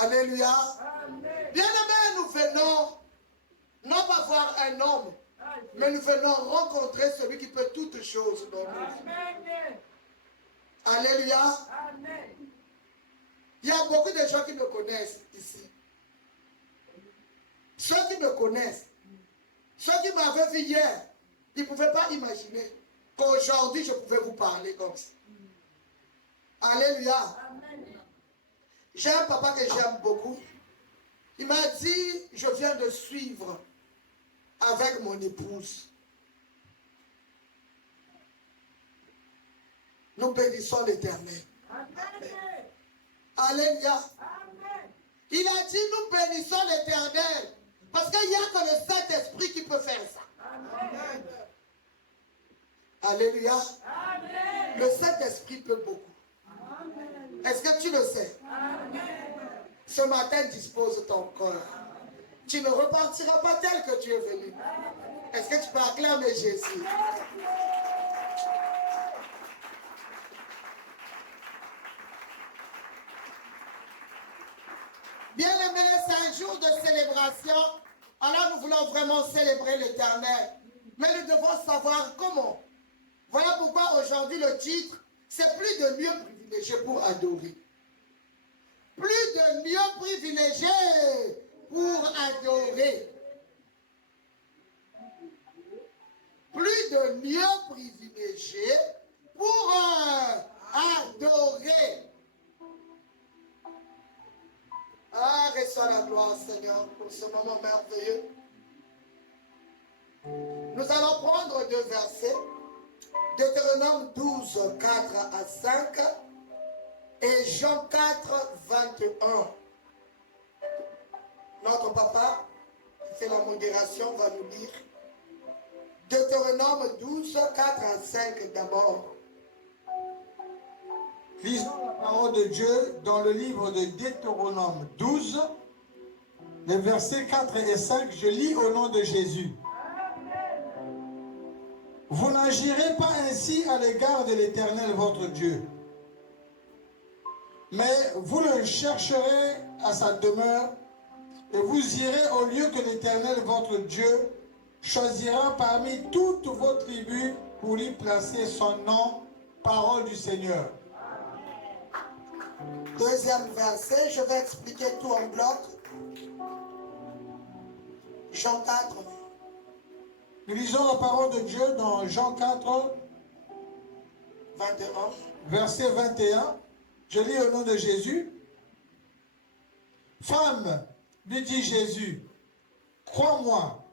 Alléluia. Bien-aimés, nous venons non pas voir un homme, mais nous venons rencontrer celui qui peut toutes choses dans nos vies. Alléluia. Il y a beaucoup de gens qui me connaissent ici. Ceux qui me connaissent, ceux qui m'avaient vu hier, ils ne pouvaient pas imaginer qu'aujourd'hui je pouvais vous parler comme ça. Alléluia. J'ai un papa que j'aime beaucoup. Il m'a dit, je viens de suivre avec mon épouse. Nous bénissons l'Éternel. Alléluia. Il a dit, nous bénissons l'Éternel. Parce qu'il n'y a que le Saint-Esprit qui peut faire ça. Amen. Alléluia. Amen. Le Saint-Esprit peut beaucoup. Est-ce que tu le sais? Amen. Ce matin, dispose ton corps. Tu ne repartiras pas tel que tu es venu. Est-ce que tu peux acclamer Jésus? Bien-aimés, c'est un jour de célébration. Alors nous voulons vraiment célébrer l'Éternel. Mais nous devons savoir comment. Voilà pourquoi aujourd'hui le titre, c'est plus de lieux privilégiés pour adorer. Plus de lieux privilégiés pour adorer. Plus de lieux privilégiés pour adorer. Ah, reçois la gloire, Seigneur, pour ce moment merveilleux. Nous allons prendre deux versets. Deutéronome 12, 4 à 5 et Jean 4, 21. Notre papa, qui fait la modération, va nous lire. Deutéronome 12, 4 à 5 d'abord. Lisons la parole de Dieu dans le livre de Deutéronome 12, les versets 4 et 5. Je lis au nom de Jésus. Vous n'agirez pas ainsi à l'égard de l'Éternel votre Dieu, mais vous le chercherez à sa demeure et vous irez au lieu que l'Éternel votre Dieu choisira parmi toutes vos tribus pour y placer son nom, parole du Seigneur. Deuxième verset, je vais expliquer tout en bloc. Jean 4. Nous lisons la parole de Dieu dans Jean 4, 21. verset 21. Je lis au nom de Jésus. Femme, lui dit Jésus, crois-moi,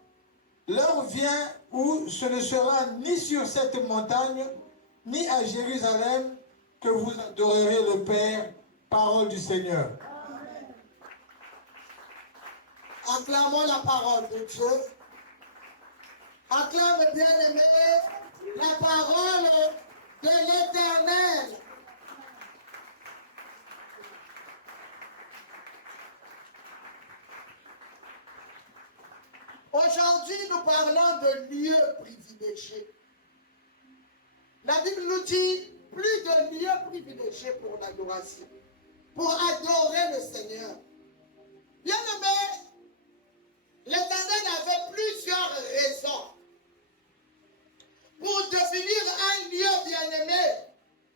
l'heure vient où ce ne sera ni sur cette montagne, ni à Jérusalem que vous adorerez le Père, parole du Seigneur. Acclamons la parole de Dieu. Acclame, bien-aimé, la parole de l'Éternel. Aujourd'hui, nous parlons de lieux privilégiés. La Bible nous dit plus de lieux privilégiés pour l'adoration, pour adorer le Seigneur. Bien-aimé, l'Éternel avait plusieurs raisons pour définir un lieu bien-aimé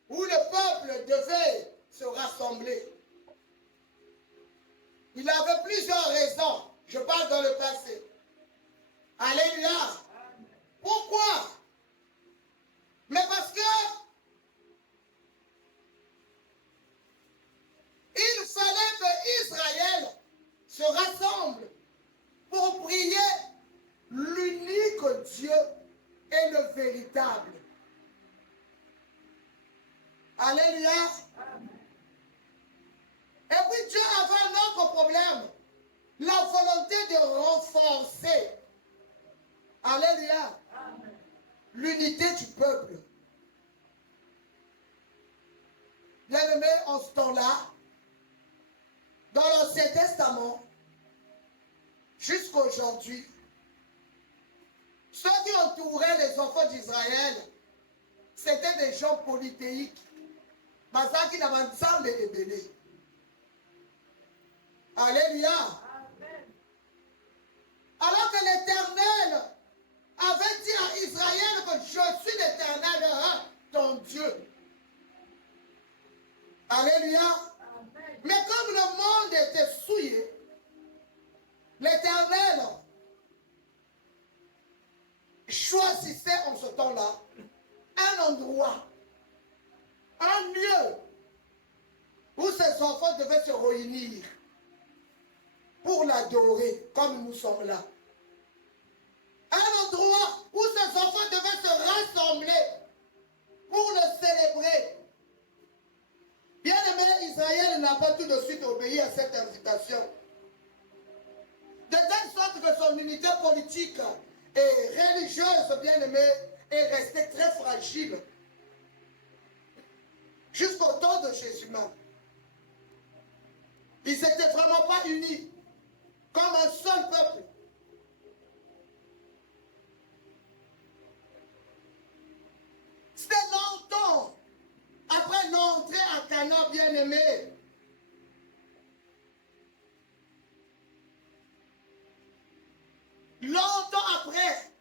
où le peuple devait se rassembler. Il avait plusieurs raisons. Je parle dans le passé. Alléluia. Pourquoi? Mais parce que il fallait que Israël se rassemble pour prier l'unique Dieu et le véritable. Alléluia. Et puis Dieu avait un autre problème. La volonté de renforcer. Alléluia. L'unité du peuple. Bien-aimé, en ce temps-là, dans l'Ancien Testament, jusqu'à aujourd'hui, ceux qui entouraient les enfants d'Israël, c'était des gens polythéiques. Masaki na banzambe ebele. Alléluia. Mais comme le monde était souillé, l'Éternel choisissait en ce temps-là un endroit, un lieu où ses enfants devaient se réunir pour l'adorer comme nous sommes là. Un endroit où ses enfants devaient se rassembler pour le célébrer. Bien aimé, Israël n'a pas tout de suite obéi à cette invitation. De telle sorte que son unité politique et religieuse, bien aimé, est restée très fragile. Jusqu'au temps de Jésus même. Ils n'étaient vraiment pas unis comme un seul peuple. C'était longtemps après l'entrée à Cana, bien-aimé. Longtemps après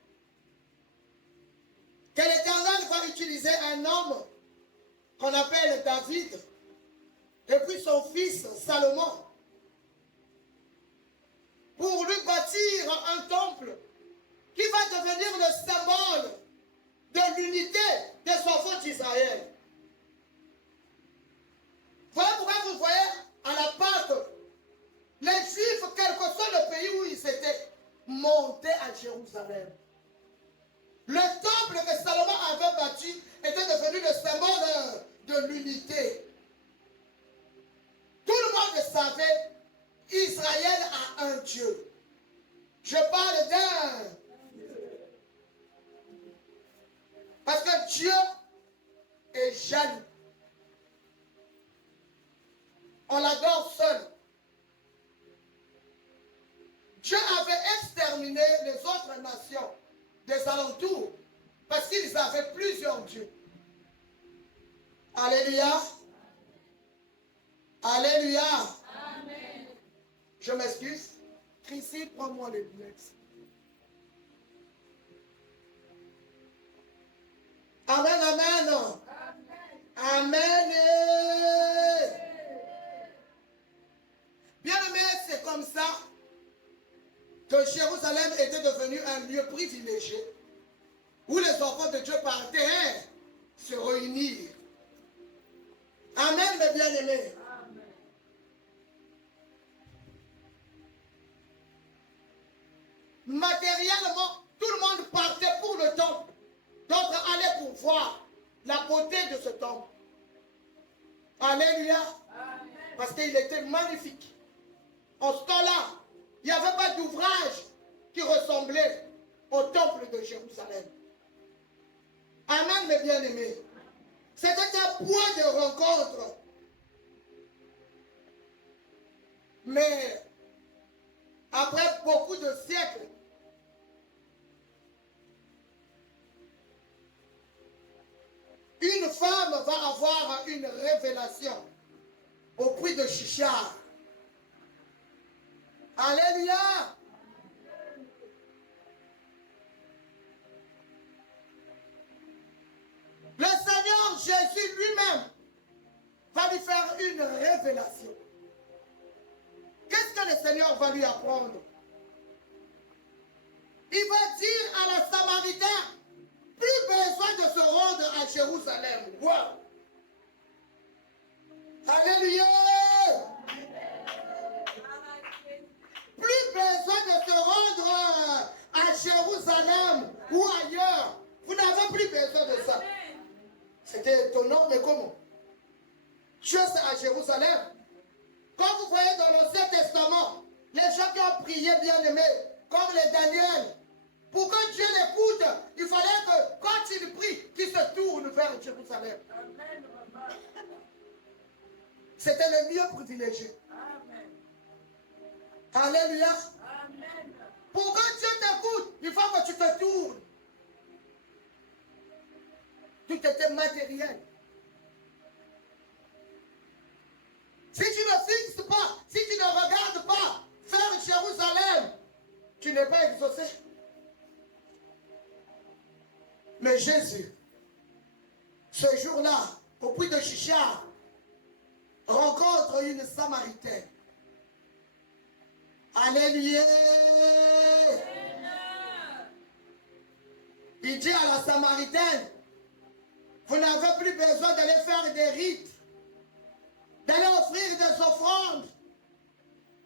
que l'Éternel va utiliser un homme qu'on appelle David et puis son fils Salomon pour lui bâtir un temple qui va devenir le symbole de l'unité des enfants d'Israël. Voilà pourquoi vous voyez à la Pâque, les Juifs, quel que soit le pays où ils étaient, montaient à Jérusalem. Le temple que Salomon avait bâti était devenu le symbole de l'unité. Tout le monde savait, Israël a un Dieu. Je parle d'un. Parce que Dieu est jaloux. On l'adore seul. Dieu avait exterminé les autres nations des alentours parce qu'ils avaient plusieurs dieux. Alléluia. Alléluia. Amen. Je m'excuse. Chrissy, prends-moi les lunettes. Amen, amen. Amen. Amen. Bien aimé, c'est comme ça que Jérusalem était devenu un lieu privilégié où les enfants de Dieu partaient se réunir. Amen, mes bien-aimés. Matériellement, tout le monde partait pour le temple. D'autres allaient pour voir la beauté de ce temple. Alléluia. Amen. Parce qu'il était magnifique. En ce temps-là, il n'y avait pas d'ouvrage qui ressemblait au temple de Jérusalem. Amen, mes bien-aimés. C'était un point de rencontre. Mais après beaucoup de siècles, une femme va avoir une révélation au prix de Shishar. Alléluia. Le Seigneur Jésus lui-même va lui faire une révélation. Qu'est-ce que le Seigneur va lui apprendre? Il va dire à la Samaritaine, plus besoin de se rendre à Jérusalem. Wow. Alléluia. Plus besoin de se rendre à Jérusalem ou ailleurs. Vous n'avez plus besoin de ça. C'était étonnant, mais comment? Dieu, c'est à Jérusalem. Quand vous voyez dans l'Ancien Testament, les gens qui ont prié bien-aimés, comme les Daniel, pour que Dieu l'écoute, il fallait que quand il prie, qu'il se tourne vers Jérusalem. C'était le lieu privilégié. Alléluia. Amen. Pour que Dieu t'écoute, il faut que tu te tournes. Tout était matériel. Si tu ne fixes pas, si tu ne regardes pas vers Jérusalem, tu n'es pas exaucé. Mais Jésus, ce jour-là, au puits de Shishar, rencontre une Samaritaine. Alléluia. Il dit à la Samaritaine, vous n'avez plus besoin d'aller faire des rites, d'aller offrir des offrandes.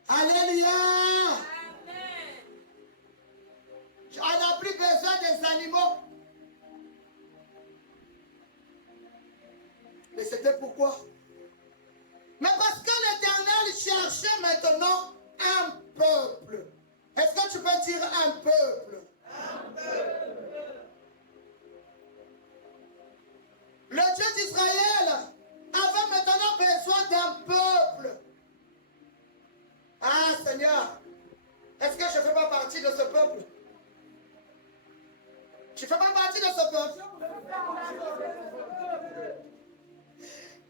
Alléluia. On n'a plus besoin des animaux. Mais c'était pourquoi? Mais parce que l'Éternel cherchait maintenant un peuple. Est-ce que tu peux dire un peuple? Un peuple. Le Dieu d'Israël avait maintenant besoin d'un peuple. Ah Seigneur, est-ce que je ne fais pas partie de ce peuple? Tu ne fais pas partie de ce peuple?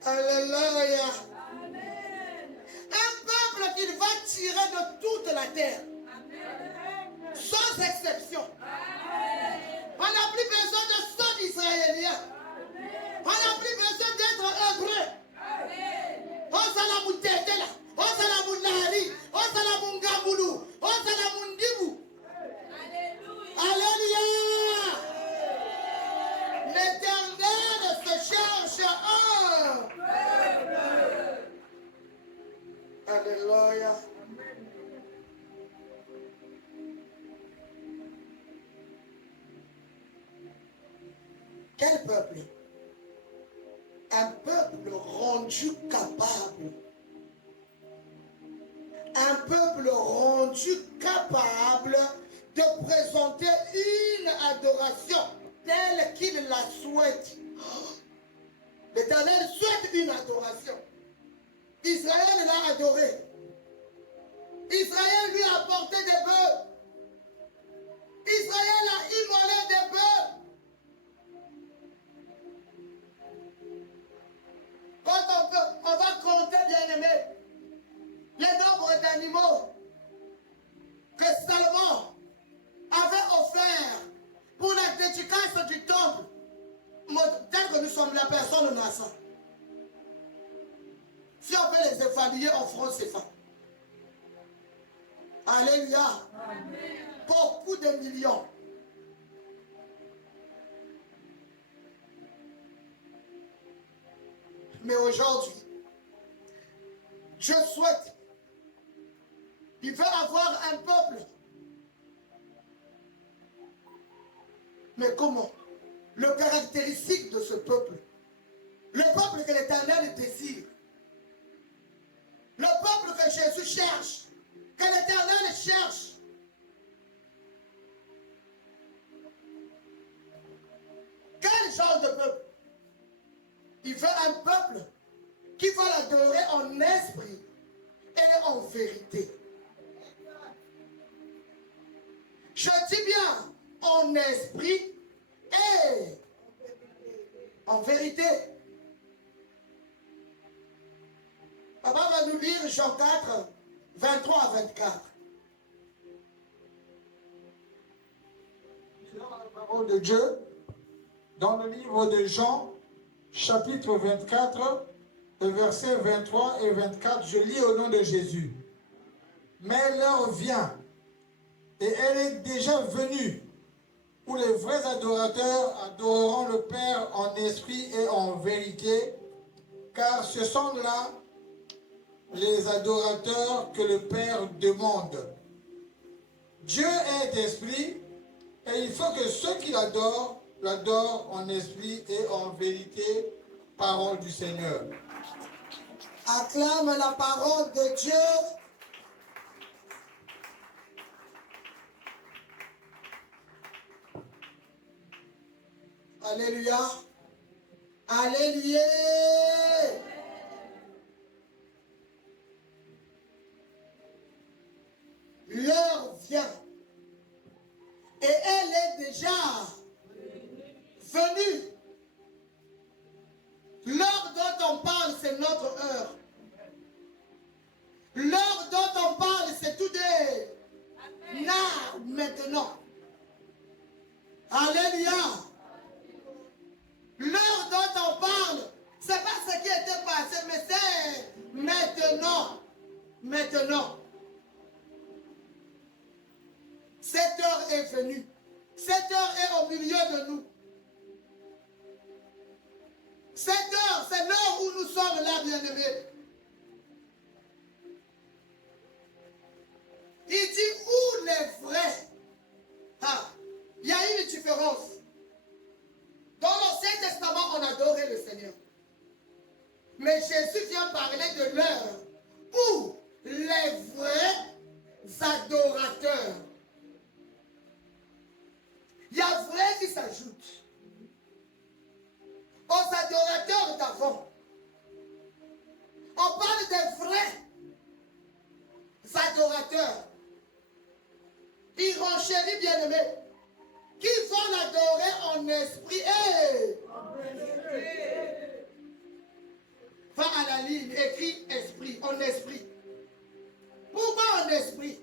Alléluia. Un peuple qu'il va tirer de toute la terre. Sans exception. On n'a plus besoin de son israélien. On n'a plus besoin d'être hébreu. Osala mutetela, osala munari, osala mungamulu, osala mundibu. Alléluia. L'Éternel se cherche un peuple. Alléluia. Quel peuple? Un peuple rendu capable. Un peuple rendu capable de présenter une adoration telle qu'il la souhaite. L'Éternel souhaite une adoration. Israël l'a adoré. Israël lui a apporté des bœufs. Israël a immolé des bœufs. Quand on va compter, bien aimé, les nombres d'animaux que Salomon avait offert pour la dédicace du temple, tel que nous sommes la personne n'a ça. Si on peut les évaluer en francs CFA. Alléluia. Amen. Beaucoup de millions. Mais aujourd'hui, je souhaite, il veut avoir un peuple. Mais comment? Le caractéristique de ce peuple. Le peuple que l'Éternel désire. Le peuple que Jésus cherche. Que l'Éternel cherche. Quel genre de peuple? Il veut un peuple qui va l'adorer en esprit et en vérité. Je dis bien en esprit et en vérité. Papa va nous lire Jean 4, 23 à 24. C'est dans la parole de Dieu, dans le livre de Jean, chapitre 24, versets 23 et 24, je lis au nom de Jésus. Mais l'heure vient, et elle est déjà venue, où les vrais adorateurs adoreront le Père en esprit et en vérité, car ce sont là les adorateurs que le Père demande. Dieu est esprit, et il faut que ceux qui l'adorent en esprit et en vérité, parole du Seigneur. Acclame la parole de Dieu. Alléluia. Alléluia. L'heure vient. Et elle est déjà venue. L'heure dont on parle, c'est notre heure. L'heure dont on parle, c'est tout des là, maintenant. Alléluia. L'heure dont on parle, c'est pas ce qui était passé, mais c'est maintenant. maintenant, cette heure est venue. Cette heure est au milieu de nous. Cette heure, c'est l'heure où nous sommes là, bien-aimés. Il dit où les vrais. Ah, il y a une différence. Dans l'Ancien Testament, on adorait le Seigneur. Mais Jésus vient parler de l'heure où les vrais adorateurs. Il y a vrai qui s'ajoute aux adorateurs d'avant. On parle des vrais adorateurs. Ils renchérit bien-aimés. Qui vont l'adorer en esprit. Va à la ligne, écrit esprit, en esprit. Pourquoi en esprit?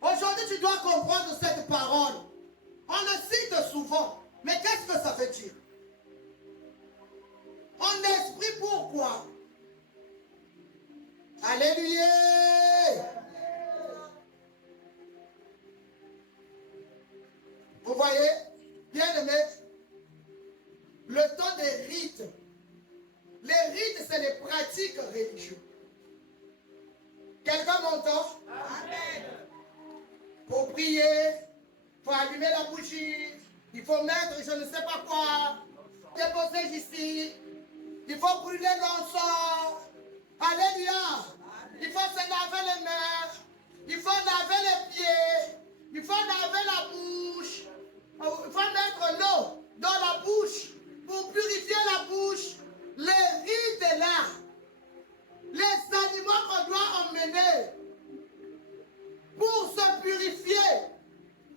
Aujourd'hui, tu dois comprendre cette parole. On le cite souvent. Mais qu'est-ce que ça veut dire? En esprit, pourquoi? Alléluia! Vous voyez, bien aimé, le temps des rites. Les rites, c'est les pratiques religieuses. Quelqu'un m'entend? Amen. Pour prier, pour allumer la bougie, il faut mettre je ne sais pas quoi, déposer ici, il faut brûler l'encens. Alléluia. Il faut se laver les mains, il faut laver les pieds, il faut laver la bouche, il faut mettre l'eau dans la bouche pour purifier la bouche. Les rites là, les animaux qu'on doit emmener pour se purifier,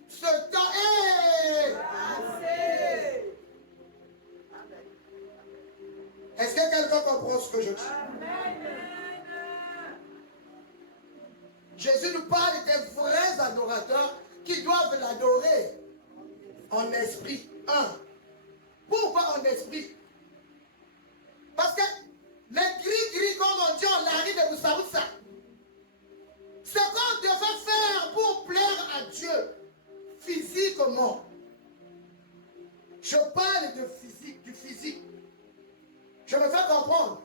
ce temps est passé. Est-ce que quelqu'un comprend ce que je dis? Jésus nous parle des vrais adorateurs qui doivent l'adorer en esprit. Pourquoi en esprit? Parce que les gris-gris, comme on dit en Lari de Moussaoussa, ce qu'on devait faire pour plaire à Dieu physiquement. Je parle de physique, du physique. Je me fais comprendre.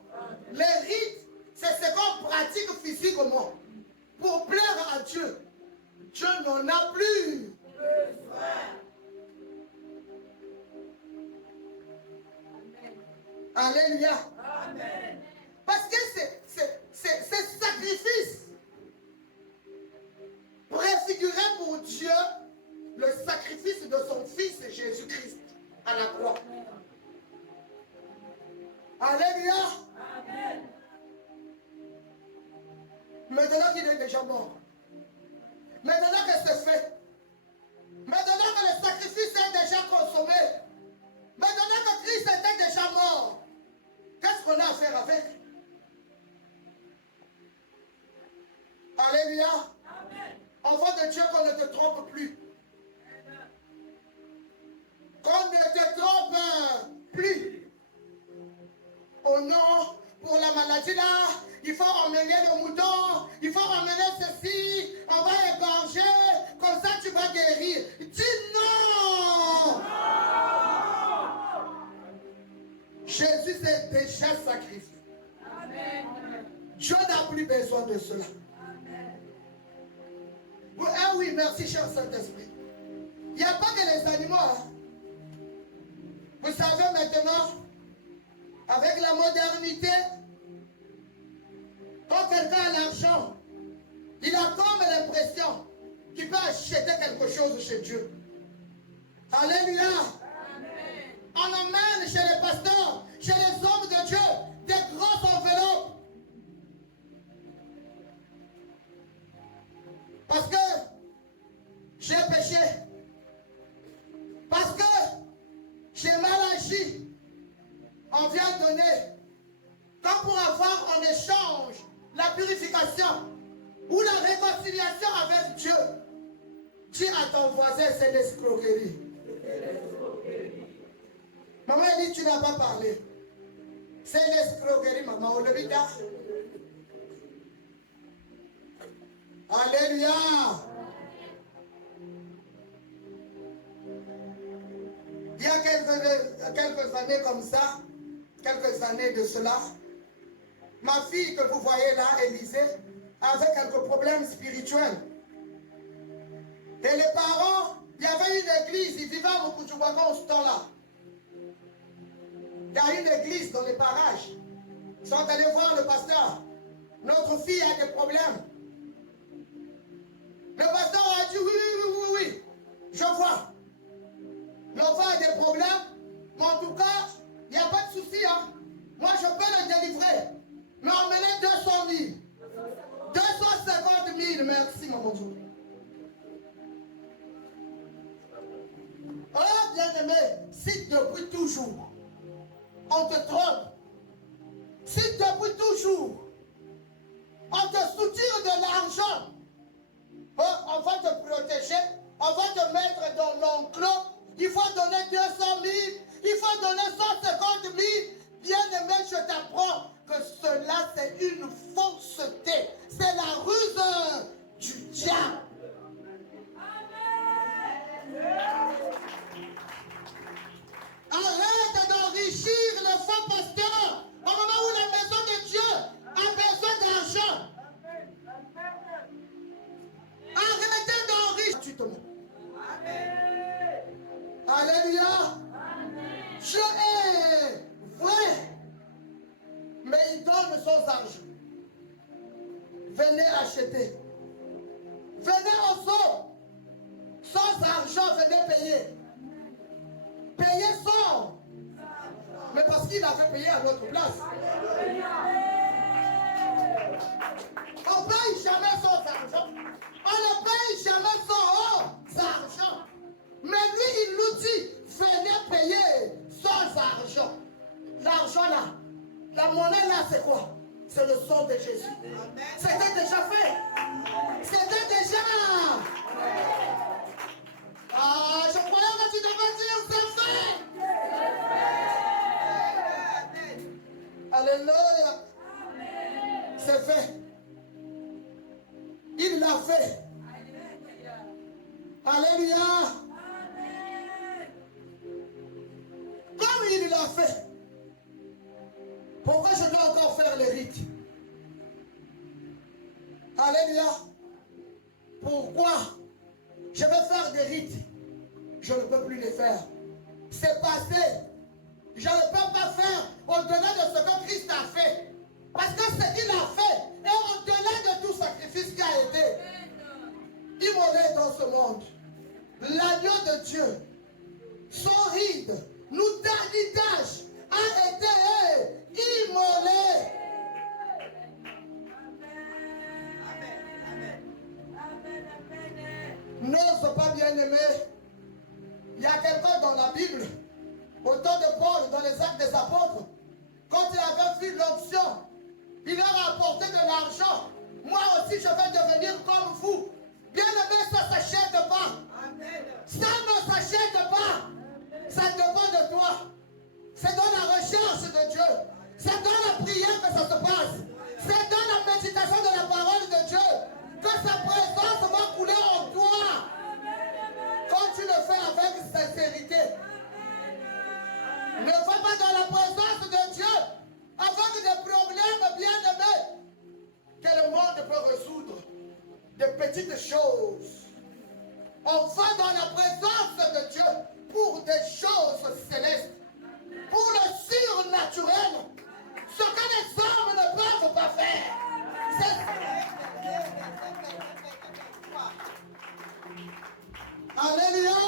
Les rites, c'est ce qu'on pratique physiquement pour plaire à Dieu. Dieu n'en a plus besoin. Alléluia. Amen. Parce que c'est sacrifice préfigurait pour Dieu le sacrifice de son Fils Jésus-Christ à la croix. Alléluia. Amen. Maintenant qu'il est déjà mort, maintenant que c'est fait, maintenant que le sacrifice est déjà consommé, maintenant que Christ était déjà mort, qu'est-ce qu'on a à faire avec? Alléluia. Amen. Enfant de Dieu, qu'on ne te trompe plus. Amen. Qu'on ne te trompe plus. Oh non, pour la maladie là, il faut emmener le mouton, il faut emmener ceci, on va égorger, comme ça tu vas guérir. Dis non! Non! Jésus s'est déjà sacrifié. Amen. Dieu n'a plus besoin de cela. Amen. Ah oui, merci cher Saint-Esprit. Il n'y a pas que les animaux. Hein. Vous savez maintenant, avec la modernité, quand quelqu'un a l'argent, il a comme l'impression qu'il peut acheter quelque chose chez Dieu. Alléluia. Amen. On emmène chez les pasteurs, chez les hommes de Dieu, des grosses enveloppes. Parce que j'ai péché. Parce que j'ai mal agi. On vient donner. Comme pour avoir en échange la purification ou la réconciliation avec Dieu. Dis à ton voisin, c'est l'escroquerie. Maman dit, tu n'as pas parlé. C'est l'escroquerie, maman. On le vit là. Alléluia. Il y a quelques années comme ça, quelques années de cela, ma fille que vous voyez là, Élisée, avait quelques problèmes spirituels. Et les parents, il y avait une église, ils vivaient à Mokuchubakan ce temps-là. Il y a une église dans les parages. Ils sont allés voir le pasteur. Notre fille a des problèmes. Le pasteur a dit oui, je vois. L'enfant a des problèmes, mais en tout cas, il n'y a pas de souci. Hein. Moi, je peux le délivrer. Mais emmenez 200 000. 250 000, merci, maman. Oh, bien-aimé, si depuis toujours, on te trompe, si depuis toujours, on te soutire de l'argent, oh, on va te protéger, on va te mettre dans l'enclos, il faut donner 200 000, il faut donner 150 000. Bien-aimé, je t'apprends que cela, c'est une fausseté. C'est la ruse du diable. Arrête d'enrichir le faux pasteur au moment où la maison de Dieu a besoin d'argent. Arrêtez d'enrichir. Alléluia. Dieu est vrai, mais il donne son argent. Venez acheter. Venez au sol. Sans argent, venez payer. Payez sans. Mais parce qu'il avait payé à notre place. On ne paye jamais sans argent. On ne paye jamais sans argent. Mais lui, il nous dit, venez payer sans argent. L'argent là, la monnaie là, c'est quoi? C'est le sang de Jésus. C'était déjà fait. C'était déjà. Ah, je croyais que tu devais dire, c'est fait. Alléluia. C'est fait. Il l'a fait. Alléluia. Comme il l'a fait, pourquoi je dois encore faire les rites? Alléluia. Pourquoi je vais faire des rites? Je ne peux plus les faire. C'est passé. Je ne peux pas faire au-delà de ce que Christ a fait. Parce que ce qu'il a fait est au-delà de tout sacrifice qui a été immolé dans ce monde. L'agneau de Dieu, son ride, nous d'héritage, a été immolé. N'ose pas, bien aimé. Il y a quelqu'un dans la Bible, au temps de Paul, dans les actes des apôtres, quand il avait vu l'option, il leur a apporté de l'argent. Moi aussi, je vais devenir comme vous. Bien aimé, ça ne s'achète pas. Ça ne s'achète pas. Ça dépend de toi. C'est dans la recherche de Dieu. C'est dans la prière que ça se passe. C'est dans la méditation de la parole de Dieu que sa présence va couler en toi. Quand tu le fais avec sincérité. Ne va pas dans la présence de Dieu avec des problèmes bien aimés que le monde peut résoudre. Des petites choses. On va dans la présence de Dieu pour des choses célestes. Pour le surnaturel. Ce que les hommes ne peuvent pas faire. Alléluia.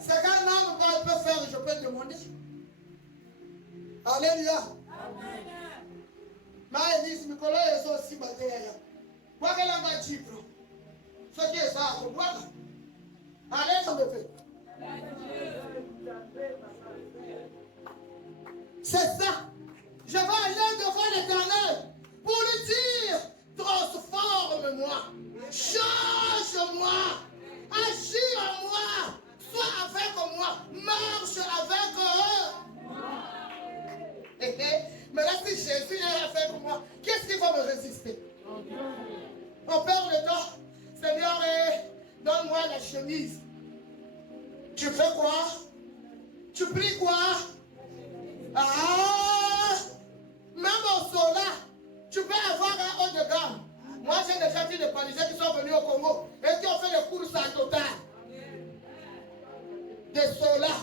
Ce qu'un homme peut faire, je peux demander. Alléluia. Maëlys, Nicolas, ils sont aussi basés. Quoi qu'elle a dit, ce qui est ça, vous voyez. Allez, ça me fait. C'est ça. Je vais aller devant l'Éternel pour lui dire, transforme-moi, change-moi, agis en moi, sois avec moi, marche avec eux. Mais là, si Jésus a fait pour moi, qu'est-ce qui va me résister? On perd le temps. Seigneur, donne-moi la chemise. Tu fais quoi? Tu pries quoi? Ah! Même au Sola, tu peux avoir un haut de gamme. Moi, j'ai déjà vu des Parisiens qui sont venus au Congo et qui ont fait les courses à Total. Des Sola.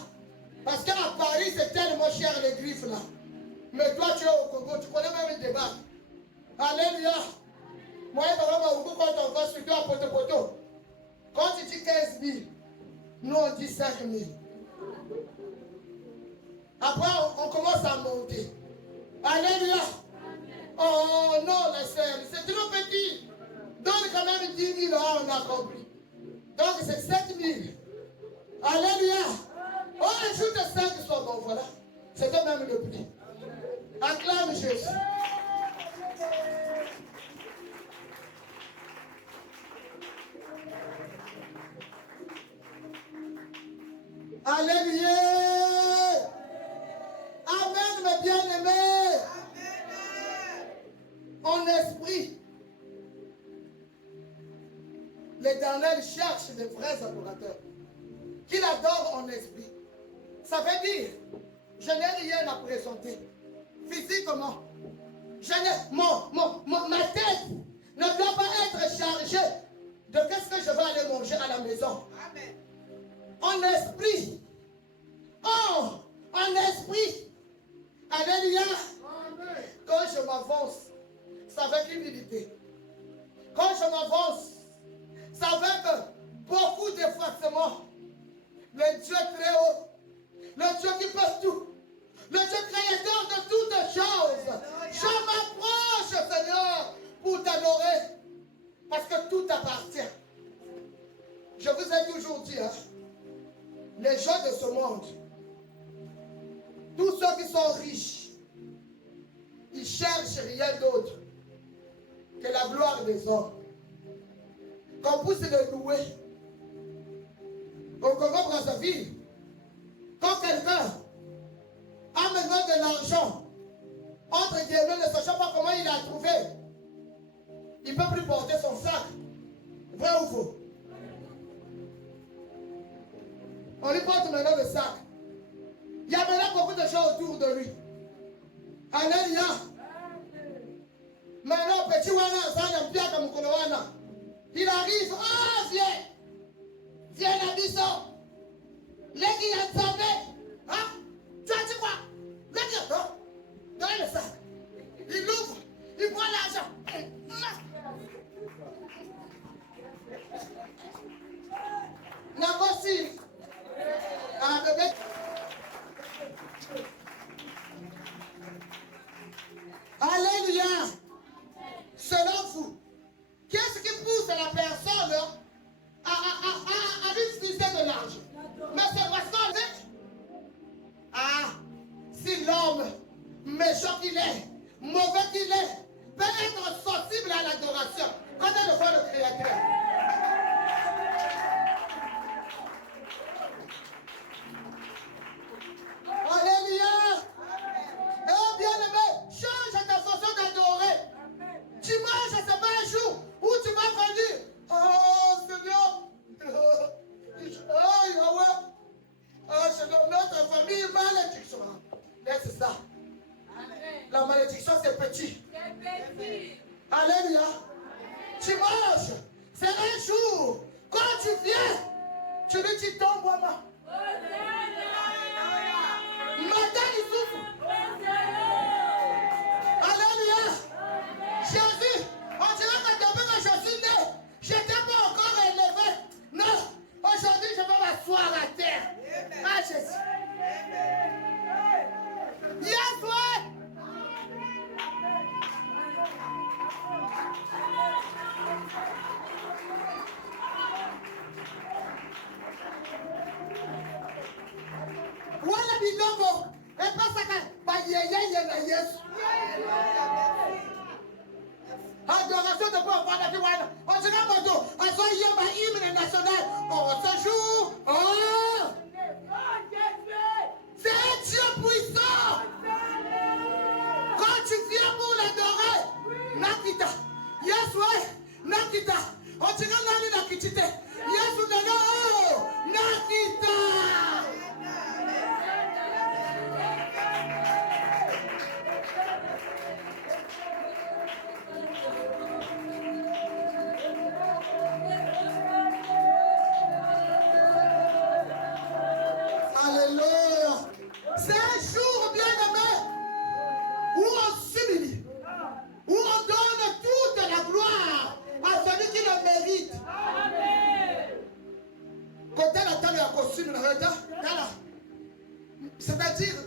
Parce qu'à Paris, c'est tellement cher les griffes là. Mais toi, tu es au Congo, tu connais même le débat. Alléluia. Moi, quand on va sur toi à poto. Quand tu dis 15 000, nous on dit 5 000. Après, on commence à monter. Alléluia. Oh non, les sœurs, c'est trop petit. Donne quand même 10 000, on a compris. Donc c'est 7 000. Alléluia. On ajoute 5 secondes, voilà. C'était même le prix. Acclame Jésus. Alléluia. Amen, mes bien-aimés. En esprit, l'Éternel cherche des vrais adorateurs qui l'adorent en esprit. Ça veut dire, je n'ai rien à présenter physiquement. Ma tête ne doit pas être chargée de qu'est-ce que je vais aller manger à la maison. Amen. En esprit. Oh, en esprit. Alléluia. Amen. Quand je m'avance, c'est avec humilité. Quand je m'avance, c'est avec beaucoup d'effacement. Le Dieu très haut, le Dieu qui peut tout, le Dieu créateur de toutes choses. Je m'approche, Seigneur, pour t'adorer, parce que tout t'appartient. Je vous ai toujours dit, hein, les gens de ce monde, tous ceux qui sont riches, ils cherchent rien d'autre que la gloire des hommes. Qu'on puisse le louer. Au Congo-Brazzaville, quand quelqu'un a besoin de l'argent, entre guillemets, ne sachant pas comment il a trouvé, il ne peut plus porter son sac. Vrai ou faux? On lui porte maintenant le sac. Il y a maintenant beaucoup de gens autour de lui. Alléluia. Maintenant, petit Wana, il arrive, ah, viens. Viens la maison. Les qui ont tombé. Hein? Tu as dit quoi? Les qui ont donnez le sac. Il l'ouvre. Il prend l'argent. La voici. Ah, bébé. Alléluia. Selon vous, qu'est-ce qui pousse la personne à utiliser de l'argent? Mais c'est parce qu'on dit, ah, si l'homme méchant qu'il est, mauvais qu'il est, peut être sensible à l'adoration, combien de fois le Créateur? Alléluia. Oh bien-aimé, change ta façon d'adorer. Dimanche, c'est pas un jour où tu vas venir. Oh Seigneur. Oh Yahweh. Oh Seigneur, notre famille, malédiction. Laisse ça. La malédiction, c'est petit. Alléluia. Dimanche, c'est un jour. Quand tu viens, tu lui dis ton maman. Matin, il souffre. Alléluia. Jésus, on dirait que depuis que je suis né, je n'étais pas encore élevé. Non, aujourd'hui je vais m'asseoir à terre. Ah Jésus. Yes, ouais. Voilà bidogo. Et pas ça que bayeye na Yesu. Adoration de quoi on dit voilà. On dirait moto. On soit hier ma hymne national. On se joue. Oh. C'est un Dieu puissant. Quand nakita. Yesu nakita. Otinga nani nakitite. Yesu nano nakita. Alléluia. C'est un jour bien aimé où on s'humilie, où on donne toute la gloire à celui qui le mérite. Quand elle attend le costume, c'est-à-dire,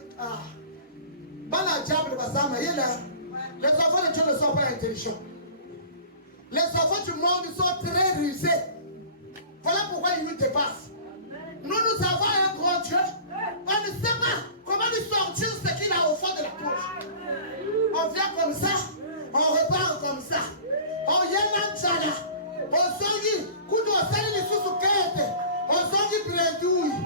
les enfants de Dieu ne sont pas intelligents. Les enfants du monde sont très rusés. Voilà pourquoi ils nous dépassent. Nous avons un grand Dieu. On ne sait pas comment lui sortir ce qu'il a au fond de la poche. On vient comme ça, on repart comme ça. On y a l'anjala. On s'en kudu osali les sous-kete. On s'en dit bredouille.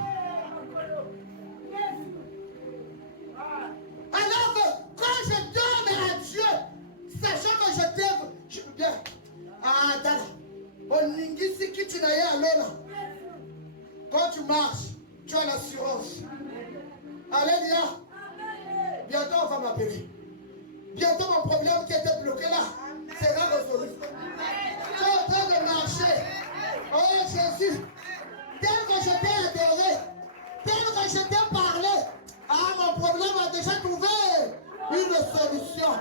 Alors que quand je donne à Dieu, sachant que je t'aime, bien. Ah, dala. On n'ingisi qui tu n'as pas alors. Quand tu marches, tu as l'assurance. Alléluia. Bientôt on va m'appeler. Bientôt mon problème qui était bloqué là sera résolu. Tu es en train de marcher. Oh Jésus, tel que je t'ai adoré, tel que je t'ai parlé, mon problème a déjà trouvé une solution.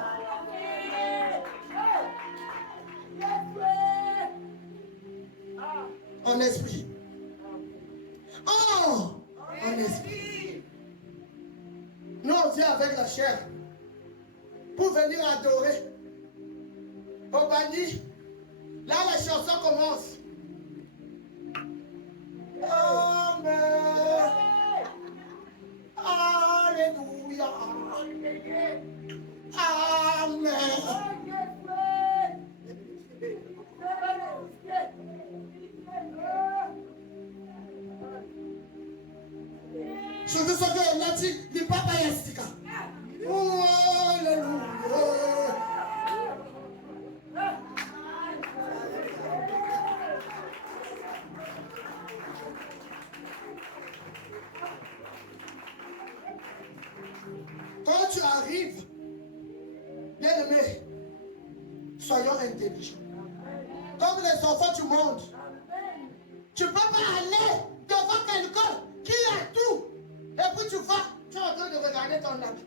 En esprit. Oh, en esprit. Nous on vient avec la chair pour venir adorer. Au banni, là la chanson commence. Amen. Alléluia. Amen. Surtout ce que on a dit, il papa yastika. Oh, alléluia. Quand tu arrives, bien aimé, soyons intelligents. Comme les enfants du monde. Tu ne peux pas aller devant quelqu'un qui a tout. Et puis tu vas, tu es en train de regarder ton ami.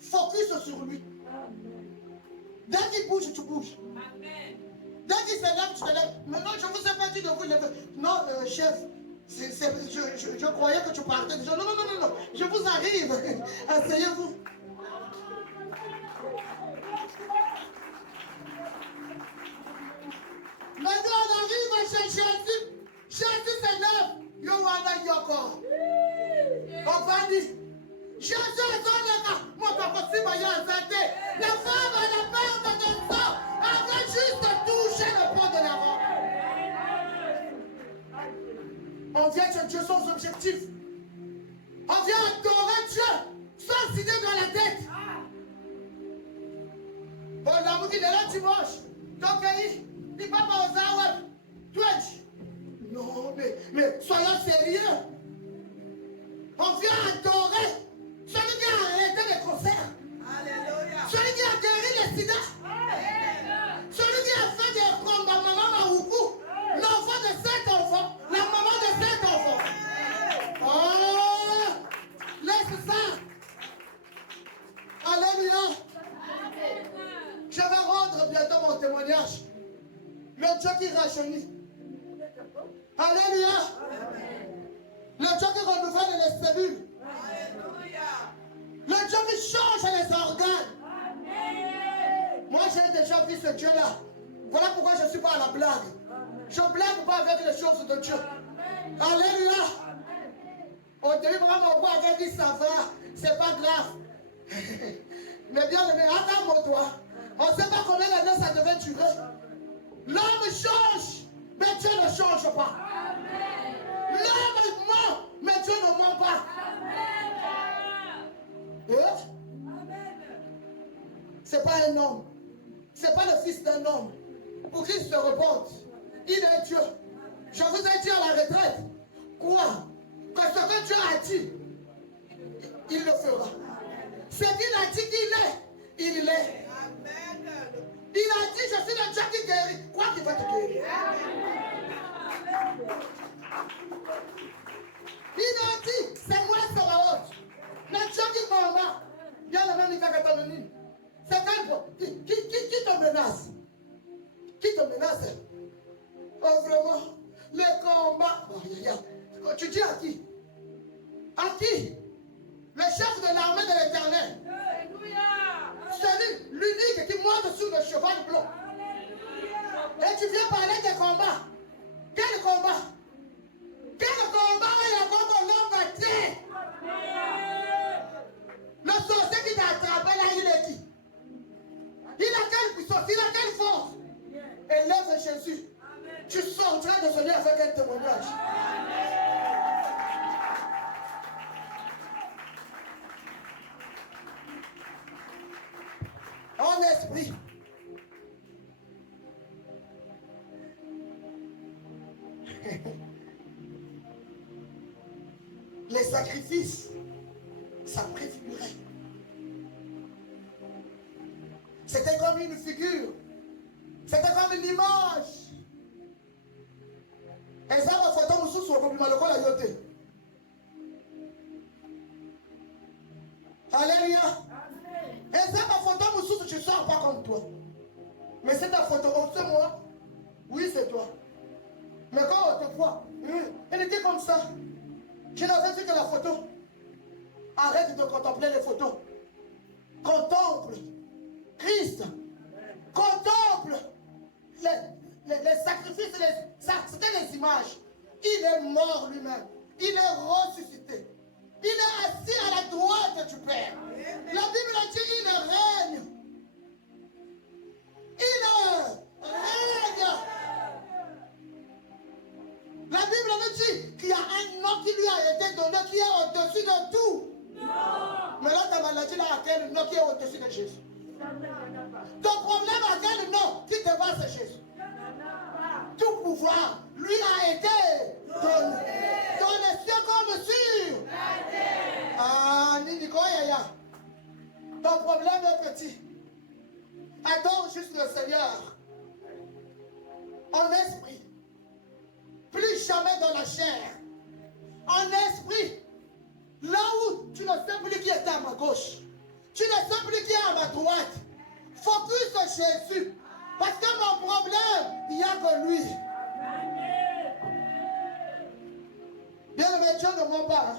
Focus sur lui. Dès qu'il bouge, tu bouges. Dès qu'il se lève, tu te lèves. Maintenant, je ne vous ai pas dit de vous lever. Non, chef, je croyais que tu partais. Non, non, non, non, non. Je vous arrive. Asseyez-vous. Maintenant, on arrive chez Jésus. Jésus se lève. Yowana Yoko. On va dire. Jésus est son état. Moi, je suis la femme à la perte de sang avait juste touché le pot de la robe. On vient chez Dieu sans objectif. On vient adorer Dieu sans idée dans la tête. Bon, l'amour qui est là dimanche. Ton pays, il va pas aux Arabes. Twitch. Non, mais soyons sérieux. On vient adorer celui qui a arrêté les concerts. Alléluia. Celui qui a guéri les sida. Alléluia. Celui qui a fait des combats, maman Maoukou. L'enfant de 7 enfants. La maman de 7 enfants. Oh, laisse ça. Alléluia. Je vais rendre bientôt mon témoignage. Le Dieu qui rajeunit. Alléluia. Le Dieu qui renouvelle les cellules. Le Dieu qui change les organes. Moi, j'ai déjà vu ce Dieu-là. Voilà pourquoi je ne suis pas à la blague. Je ne blague pas avec les choses de Dieu. Alléluia. Au début, mon roi avait dit ça va, c'est pas grave. Mais bien aimé, attends-moi. On ne sait pas combien d'années ça devait durer. L'homme change, mais Dieu ne change pas. L'homme ment, mais Dieu ne ment pas. c'est pas un homme. C'est pas le fils d'un homme. Pour qu'il se repente. Il est Dieu. Je vous ai dit à la retraite. Quoi? Que ce que Dieu a dit, il le fera. Ce qu'il a dit qu'il est, il l'est. Il a dit, je suis le Dieu qui guérit. Quoi qu'il va te guérir? Il a dit, c'est moi Sabaoth. Le Dieu qui combat. Il y a le même anonyme. C'est qui te menace? Qui te menace? Oh vraiment, le combat. Oh, tu dis à qui? À qui? Le chef de l'armée de l'Éternel. C'est lui, l'unique qui monte sur le cheval blanc. Et tu viens parler des combats. Quel combat? Quel combat il y a comme l'homme va dire? Le sorcier qui t'a attrapé là, il est qui? Il a quelle puissance? Il a quelle force? Élève Jésus. Tu sortiras de ce lieu avec un témoignage. En esprit. Les sacrifices, ça préfigurait. C'était comme une figure. C'était comme une image. Et ça, ma photo, nous sommes comme le yoté. Alléluia. Et ça, ma photo, nous sommes, je ne sors pas comme toi. Mais c'est ta photo, oh, c'est moi. Oui, c'est toi. Mais quand on te voit, elle était comme ça. Je n'avais vu que la photo. Arrête de contempler les photos. Contemple Christ. Contemple les sacrifices, c'était les images. Il est mort lui-même. Il est ressuscité. Il est assis à la droite du Père. La Bible a dit il règne. Il règne. La Bible nous dit qu'il y a un nom qui lui a été donné qui est au-dessus de tout. Mais là, ta maladie, là, à quel nom qui est au-dessus de Jésus? Ton problème, à quel nom qui dépasse Jésus? Tout pouvoir lui a été donné. Dans les cieux comme sur. Ah, Nidikoya. Ton problème est petit. Adore juste le Seigneur. En esprit. Plus jamais dans la chair. En esprit. Là où tu ne sais plus qui est à ma gauche. Tu ne sais plus qui est à ma droite. Focus sur Jésus. Parce que mon problème, il n'y a que lui. Bien aimé, Dieu ne ment pas.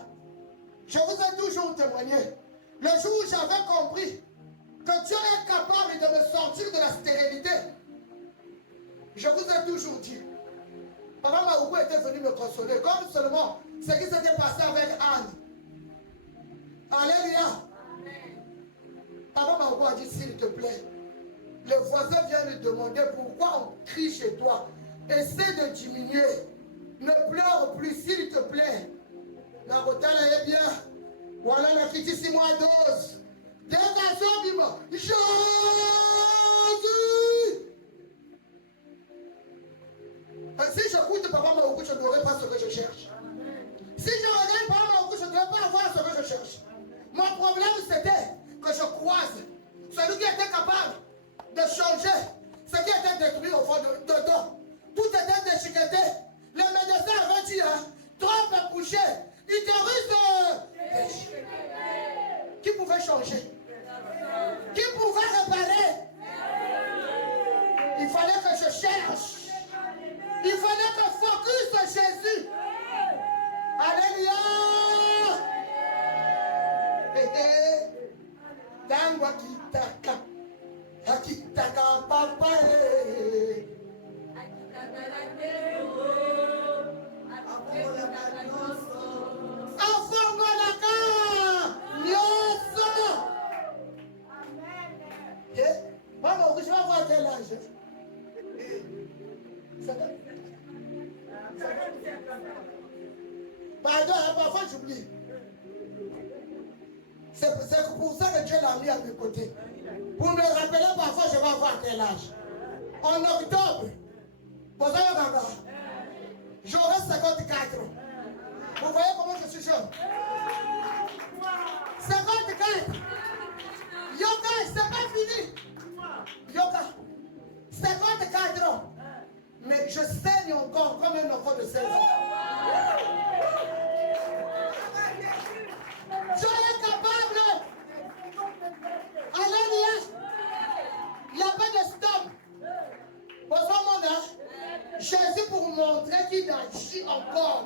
Je vous ai toujours témoigné. Le jour où j'avais compris que Dieu est capable de me sortir de la stérilité, je vous ai toujours dit. Papa Maoukou était venu me consoler, comme seulement ce qui s'était passé avec Anne. Alléluia. Papa Maoukou a dit, s'il te plaît, le voisin vient lui demander pourquoi on crie chez toi. Essaie de diminuer. Ne pleure plus, s'il te plaît. La rotale est bien. Voilà la petite 6 mois dose. Des garçons vivants. Jésus! Si j'écoute Papa Maoukou, je n'aurai pas ce que je cherche. Si je regarde Papa Maoukou, je ne devrais pas avoir ce que je cherche. Mon problème, c'était que je croise celui qui était capable de changer ce qui était détruit au fond dedans. Tout était déchiqueté. Le médecin avait dit, trompe couché, utérus qui pouvait changer, qui pouvait réparer. Il fallait que je cherche. Il fallait que je focus sur Jésus. Alléluia. Tango akitaka, akitaka papa. Afongolaka nyoso. Maman, je vais voir quel âge. Pardon, parfois j'oublie. C'est pour ça que Dieu l'a mis à mes côtés. Pour me rappeler parfois, je vais avoir quel âge. En octobre, j'aurai 54 ans. Vous voyez comment je suis jeune? 54. Yoga, c'est pas fini. Yoga, 54 ans. Mais je saigne encore comme un enfant de 16 ans. Dieu est capable. Alléluia. Il n'y a pas de stop. Bonsoir mon âge. Jésus pour montrer qu'il agit encore.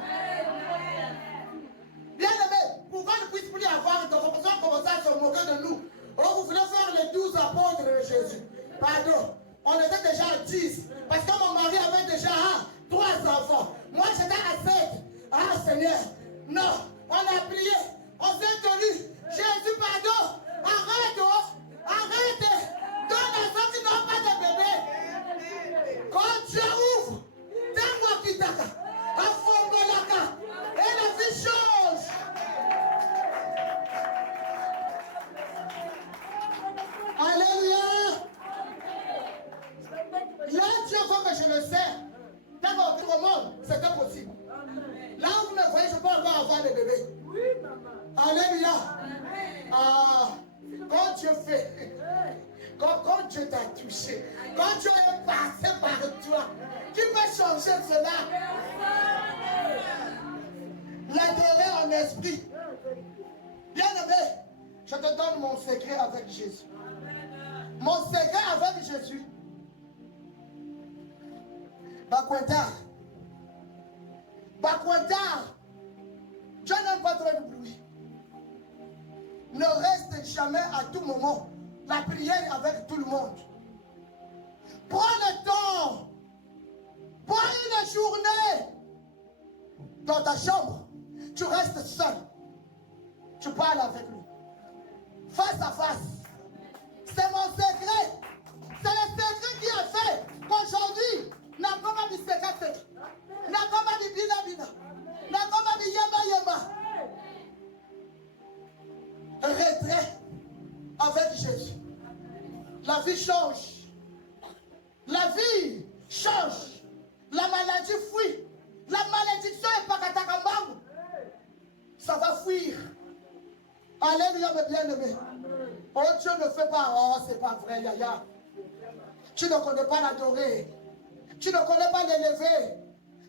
Bien aimé, pourquoi ne puisse plus y avoir de représentants commencer à se moquer de nous? Oh, vous voulez faire les 12 apôtres de Jésus. Pardon, on était déjà à 10. Parce que mon mari avait déjà 3 enfants. Moi j'étais à 7. Ah Seigneur, non, on a prié, on s'est tenu. Jésus, pardon, arrête, oh, arrête. Donne à ceux qui n'ont pas de bébé. Quand Dieu ouvre, donne-moi qui t'attend. À fond de la carte. Et la vie change. Alléluia. Là, Dieu veut que je le sers. Dans votre monde, c'est impossible. Là où vous me voyez, je peux encore avoir des bébés. Alléluia. Ah, quand Dieu fait, quand Dieu t'a touché, quand Dieu est passé par toi, qui peut changer cela? L'adorer en esprit. Bien aimé, je te donne mon secret avec Jésus. Mon secret avec Jésus. Bakwenta. Dieu n'aime pas trop de bruit. Ne reste jamais à tout moment la prière avec tout le monde. Prends le temps. Prends une journée dans ta chambre. Tu restes seul. Tu parles avec lui. Face à face. C'est mon secret. C'est le secret qui a fait qu'aujourd'hui, Nakoma mi sekate. Nakoma mi bina bina. Nakoma mi yema yema. Retrait avec Jésus. La vie change. La vie change. La maladie fuit. La malédiction est pas katakambangu. Ça va fuir. Alléluia, mes bien-aimés. Oh, Dieu ne fait pas. Oh, c'est pas vrai, Yaya. Tu ne connais pas l'adorer. Tu ne connais pas l'élever.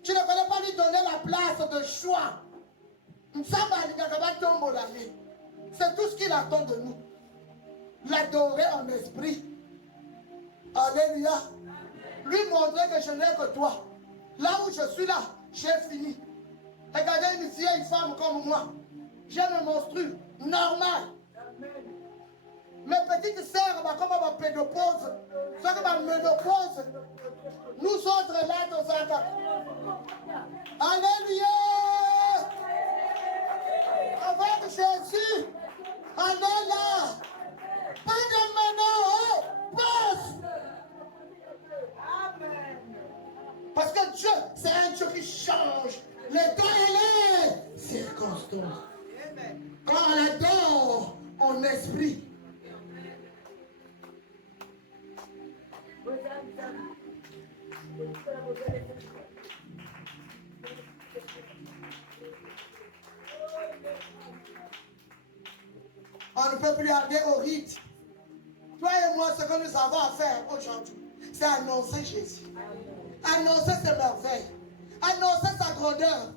Tu ne connais pas lui donner la place de choix. C'est tout ce qu'il attend de nous. L'adorer en esprit. Alléluia. Lui montrer que je n'ai que toi. Là où je suis là, j'ai fini. Regardez une vieille femme comme moi. J'ai un monstru normal. Mes petites sœurs, comme ma pénopause, ce que ma ménopause, nous autres là, dans un cas. Alléluia! Avec Jésus, Alléluia! Pas de maintenant, passe! Parce que Dieu, c'est un Dieu qui change les temps et les circonstances. Quand on adore en esprit, on ne peut plus aller au rite. Toi et moi, ce que nous avons à faire aujourd'hui, c'est annoncer Jésus. Annoncer ses merveilles. Annoncer sa grandeur.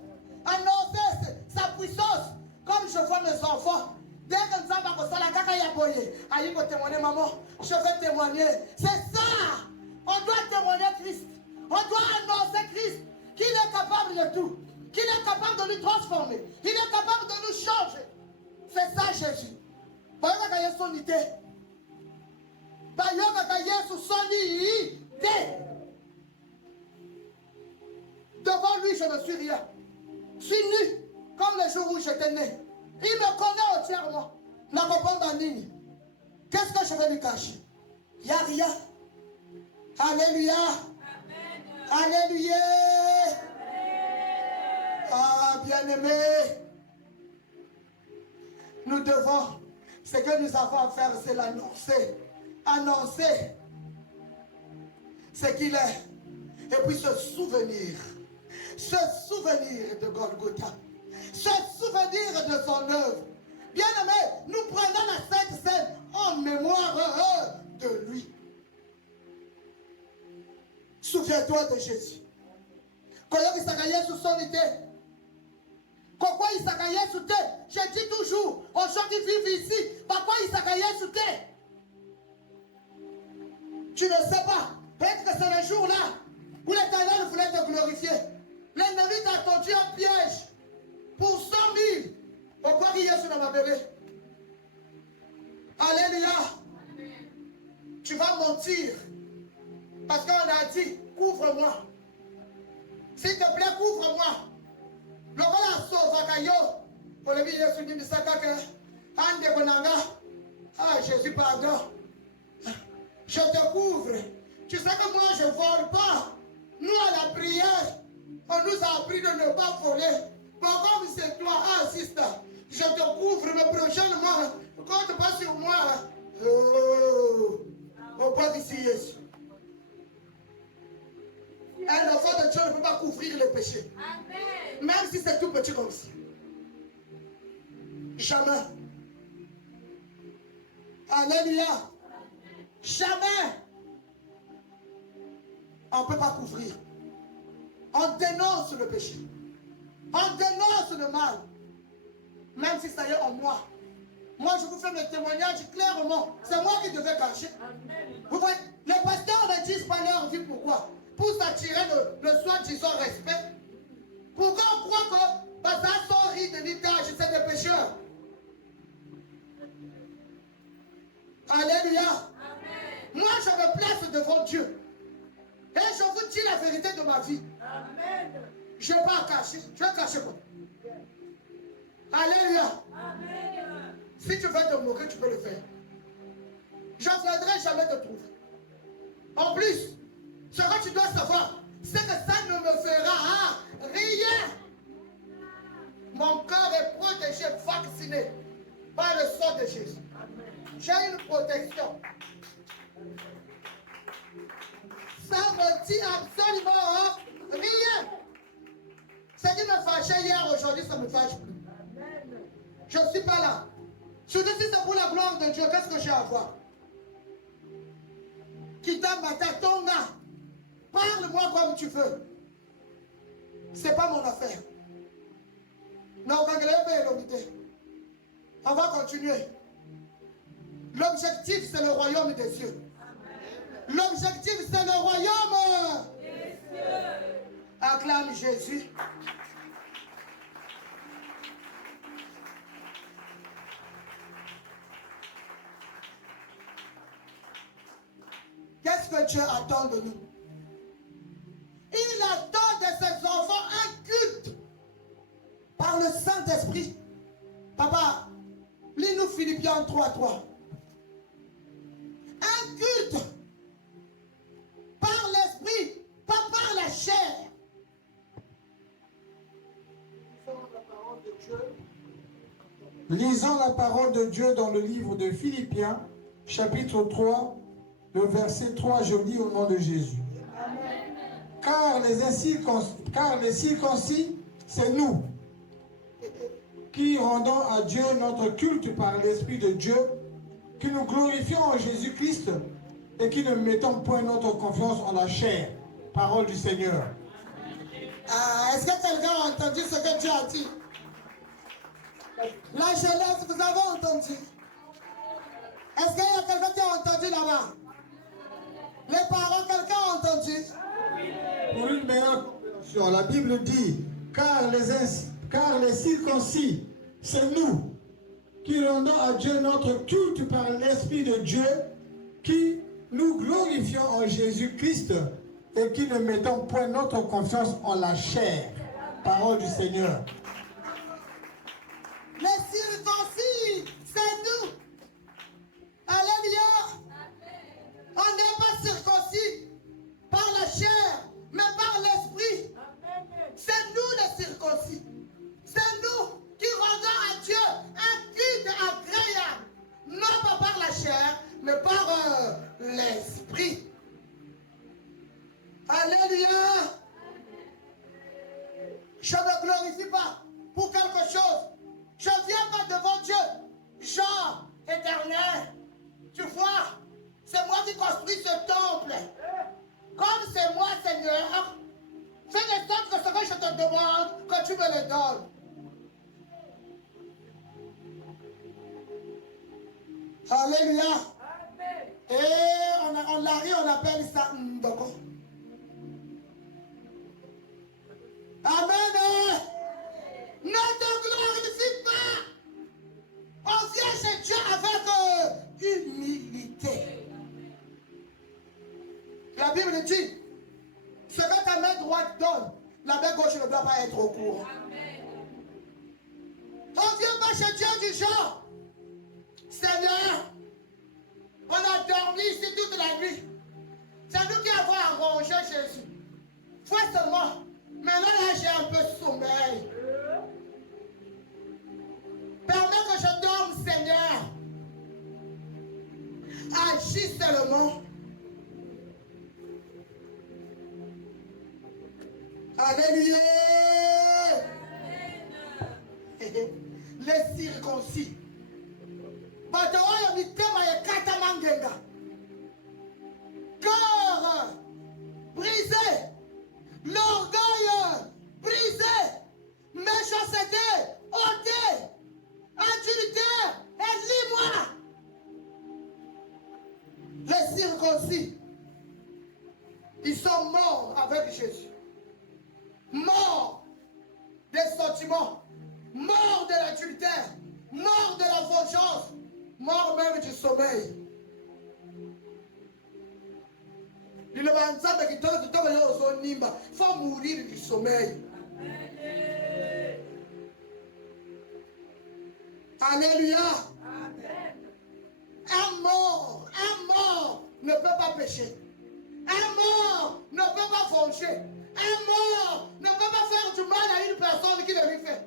Annoncer sa puissance. Comme je vois mes enfants. Dès que nous avons la caca yaboye, aïe pour témoigner maman, je vais témoigner. C'est ça. On doit témoigner Christ. On doit annoncer Christ. Qu'il est capable de tout. Qu'il est capable de nous transformer. Il est capable de nous changer. C'est ça Jésus. Bayoka kaya son idée. Bayoka kaya son idée. Devant lui, je ne suis rien. Je suis nu, comme le jour où j'étais né. Il me connaît entièrement. N'a pas de qu'est-ce que je vais lui cacher? Il n'y a rien. Alléluia. Amen. Alléluia. Amen. Ah, bien-aimé. Nous devons Ce que nous avons à faire, c'est l'annoncer. Annoncer ce qu'il est. Et puis se souvenir. Se souvenir de Golgotha. Se souvenir de son œuvre. Bien-aimés, nous prenons la Sainte Seine en mémoire de lui. Souviens-toi de Jésus. Quand il s'est pourquoi il s'est sauté? Je dis toujours, aux gens qui vivent ici, pourquoi il s'est sauté? Tu ne sais pas. Peut-être que c'est le jour-là où l'Éternel voulait te glorifier. L'ennemi t'a tendu un piège pour 100 000. Pourquoi il est sur ma bébé? Alléluia. Tu vas mentir. Parce qu'on a dit, couvre-moi. S'il te plaît, couvre-moi. Le voilà sauvagayo. Pour le milieu sur Nimisaka, Ande Bonanga. Ah, Jésus, pardon. Je te couvre. Tu sais que moi, je ne vole pas. Nous, à la prière, on nous a appris de ne pas voler. Bon, comme c'est toi, assiste. Je te couvre, mais prochainement, compte pas sur moi. Oh, on peut ici, Jésus. Un enfant de Dieu ne peut pas couvrir les péchés. Amen. Même si c'est tout petit comme ça. Jamais. Alléluia. Jamais. On ne peut pas couvrir. On dénonce le péché. On dénonce le mal. Même si ça y est en moi. Moi, je vous fais le témoignage clairement. C'est moi qui devais cacher. Vous voyez, les pasteurs ne disent pas leur vie. Pourquoi? Pour s'attirer le soi-disant respect. Pourquoi on croit que Bazar sans rire de l'héritage, c'est des pécheurs? Alléluia. Amen. Moi, je me place devant Dieu. Et je vous dis la vérité de ma vie. Amen. Je ne vais pas cacher. Je vais cacher quoi? Alléluia. Amen. Si tu veux te moquer, tu peux le faire. Je ne viendrai jamais te trouver. En plus, ce que tu dois savoir, c'est que ça ne me fera rien. Mon corps est protégé, vacciné par le sang de Jésus. J'ai une protection. Ça me dit absolument rien. Ce qui me fâchait hier, aujourd'hui, ça ne me fâche plus. Je ne suis pas là. Surtout si c'est pour la gloire de Dieu, qu'est-ce que j'ai à voir? Kita Mata Tonga. Parle-moi comme tu veux. Ce n'est pas mon affaire. Non, on va continuer. L'objectif, c'est le royaume des cieux. L'objectif, c'est le royaume des cieux. Acclame Jésus. Qu'est-ce que Dieu attend de nous? Il attend de ses enfants un culte par le Saint-Esprit. Papa, lis-nous Philippiens 3:3. Un culte par l'Esprit, pas par la chair. Lisons la parole de Dieu dans le livre de Philippiens, chapitre 3, le verset 3, je lis au nom de Jésus. Amen. Car les circoncis, c'est nous qui rendons à Dieu notre culte par l'Esprit de Dieu, qui nous glorifions en Jésus-Christ et qui ne mettons point notre confiance en la chair. Parole du Seigneur. Est-ce que quelqu'un a entendu ce que Dieu a dit? La jeunesse, vous avez entendu? Est-ce qu'il y a quelqu'un qui a entendu là-bas? Les parents, quelqu'un a entendu? Pour une meilleure compréhension, la Bible dit, car les circoncis, c'est nous qui rendons à Dieu notre culte par l'Esprit de Dieu, qui nous glorifions en Jésus-Christ et qui ne mettons point notre confiance en la chair. Parole du Seigneur. Les circoncis, c'est nous. Alléluia. On n'est pas circoncis par la chair, mais par l'Esprit. C'est nous les circoncis. C'est nous qui rendons à Dieu un culte agréable. construit ce temple. Comme c'est moi, Seigneur, fais de sorte que ce que je te demande, que tu me le donnes. Alléluia. Et on l'arrive, on appelle ça Ndoko. Amen. Ne te glorifie pas. On vient chez Dieu avec humilité. La Bible dit, ce que ta main droite donne, la main gauche ne doit pas être au courant. On ne vient pas chez Dieu du genre, Seigneur, on a dormi ici toute la nuit. C'est nous qui avons arrangé Jésus. Fois seulement, maintenant là j'ai un peu de sommeil. Permets que je dorme, Seigneur. Agis seulement. Alléluia. Les circoncis. Cœur brisé, l'orgueil brisé, méchanceté, ôté, adultère, élis-moi. Les circoncis, ils sont morts avec Jésus. Morts des sentiments, morts de l'adultère, morts de la vengeance, morts même du sommeil. Il faut mourir du sommeil. Alléluia. Un mort ne peut pas pécher. Un mort ne peut pas faucher. Un mort ne peut pas faire du mal à une personne qui le lui fait.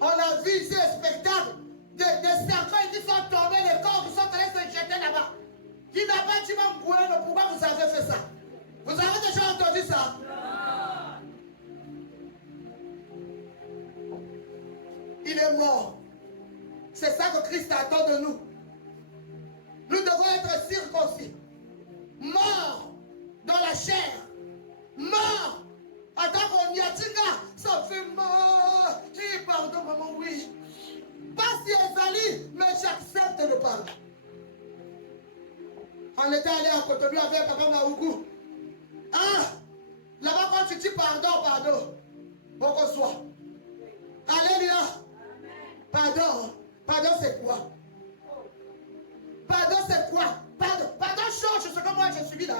On a vu ici un spectacle des cercueils qui sont tombés, les corps qui sont allés se jeter là-bas. Qui n'a pas dit pourquoi vous avez fait ça? Vous avez déjà entendu ça? Il est mort. C'est ça que Christ attend de nous. Nous devons être circoncis. Morts dans la chair. Morts en tant qu'on y a dit là, ça fait mort. J'ai pardon, maman, oui. Pas si Esalie, mais j'accepte le pardon. On était allé à Cotonou avec Papa Maougou. Ah, là-bas quand tu dis pardon, bon qu'on soit. Alléluia. Pardon c'est quoi? Pardon c'est quoi? Pardon change ce que moi je suis là.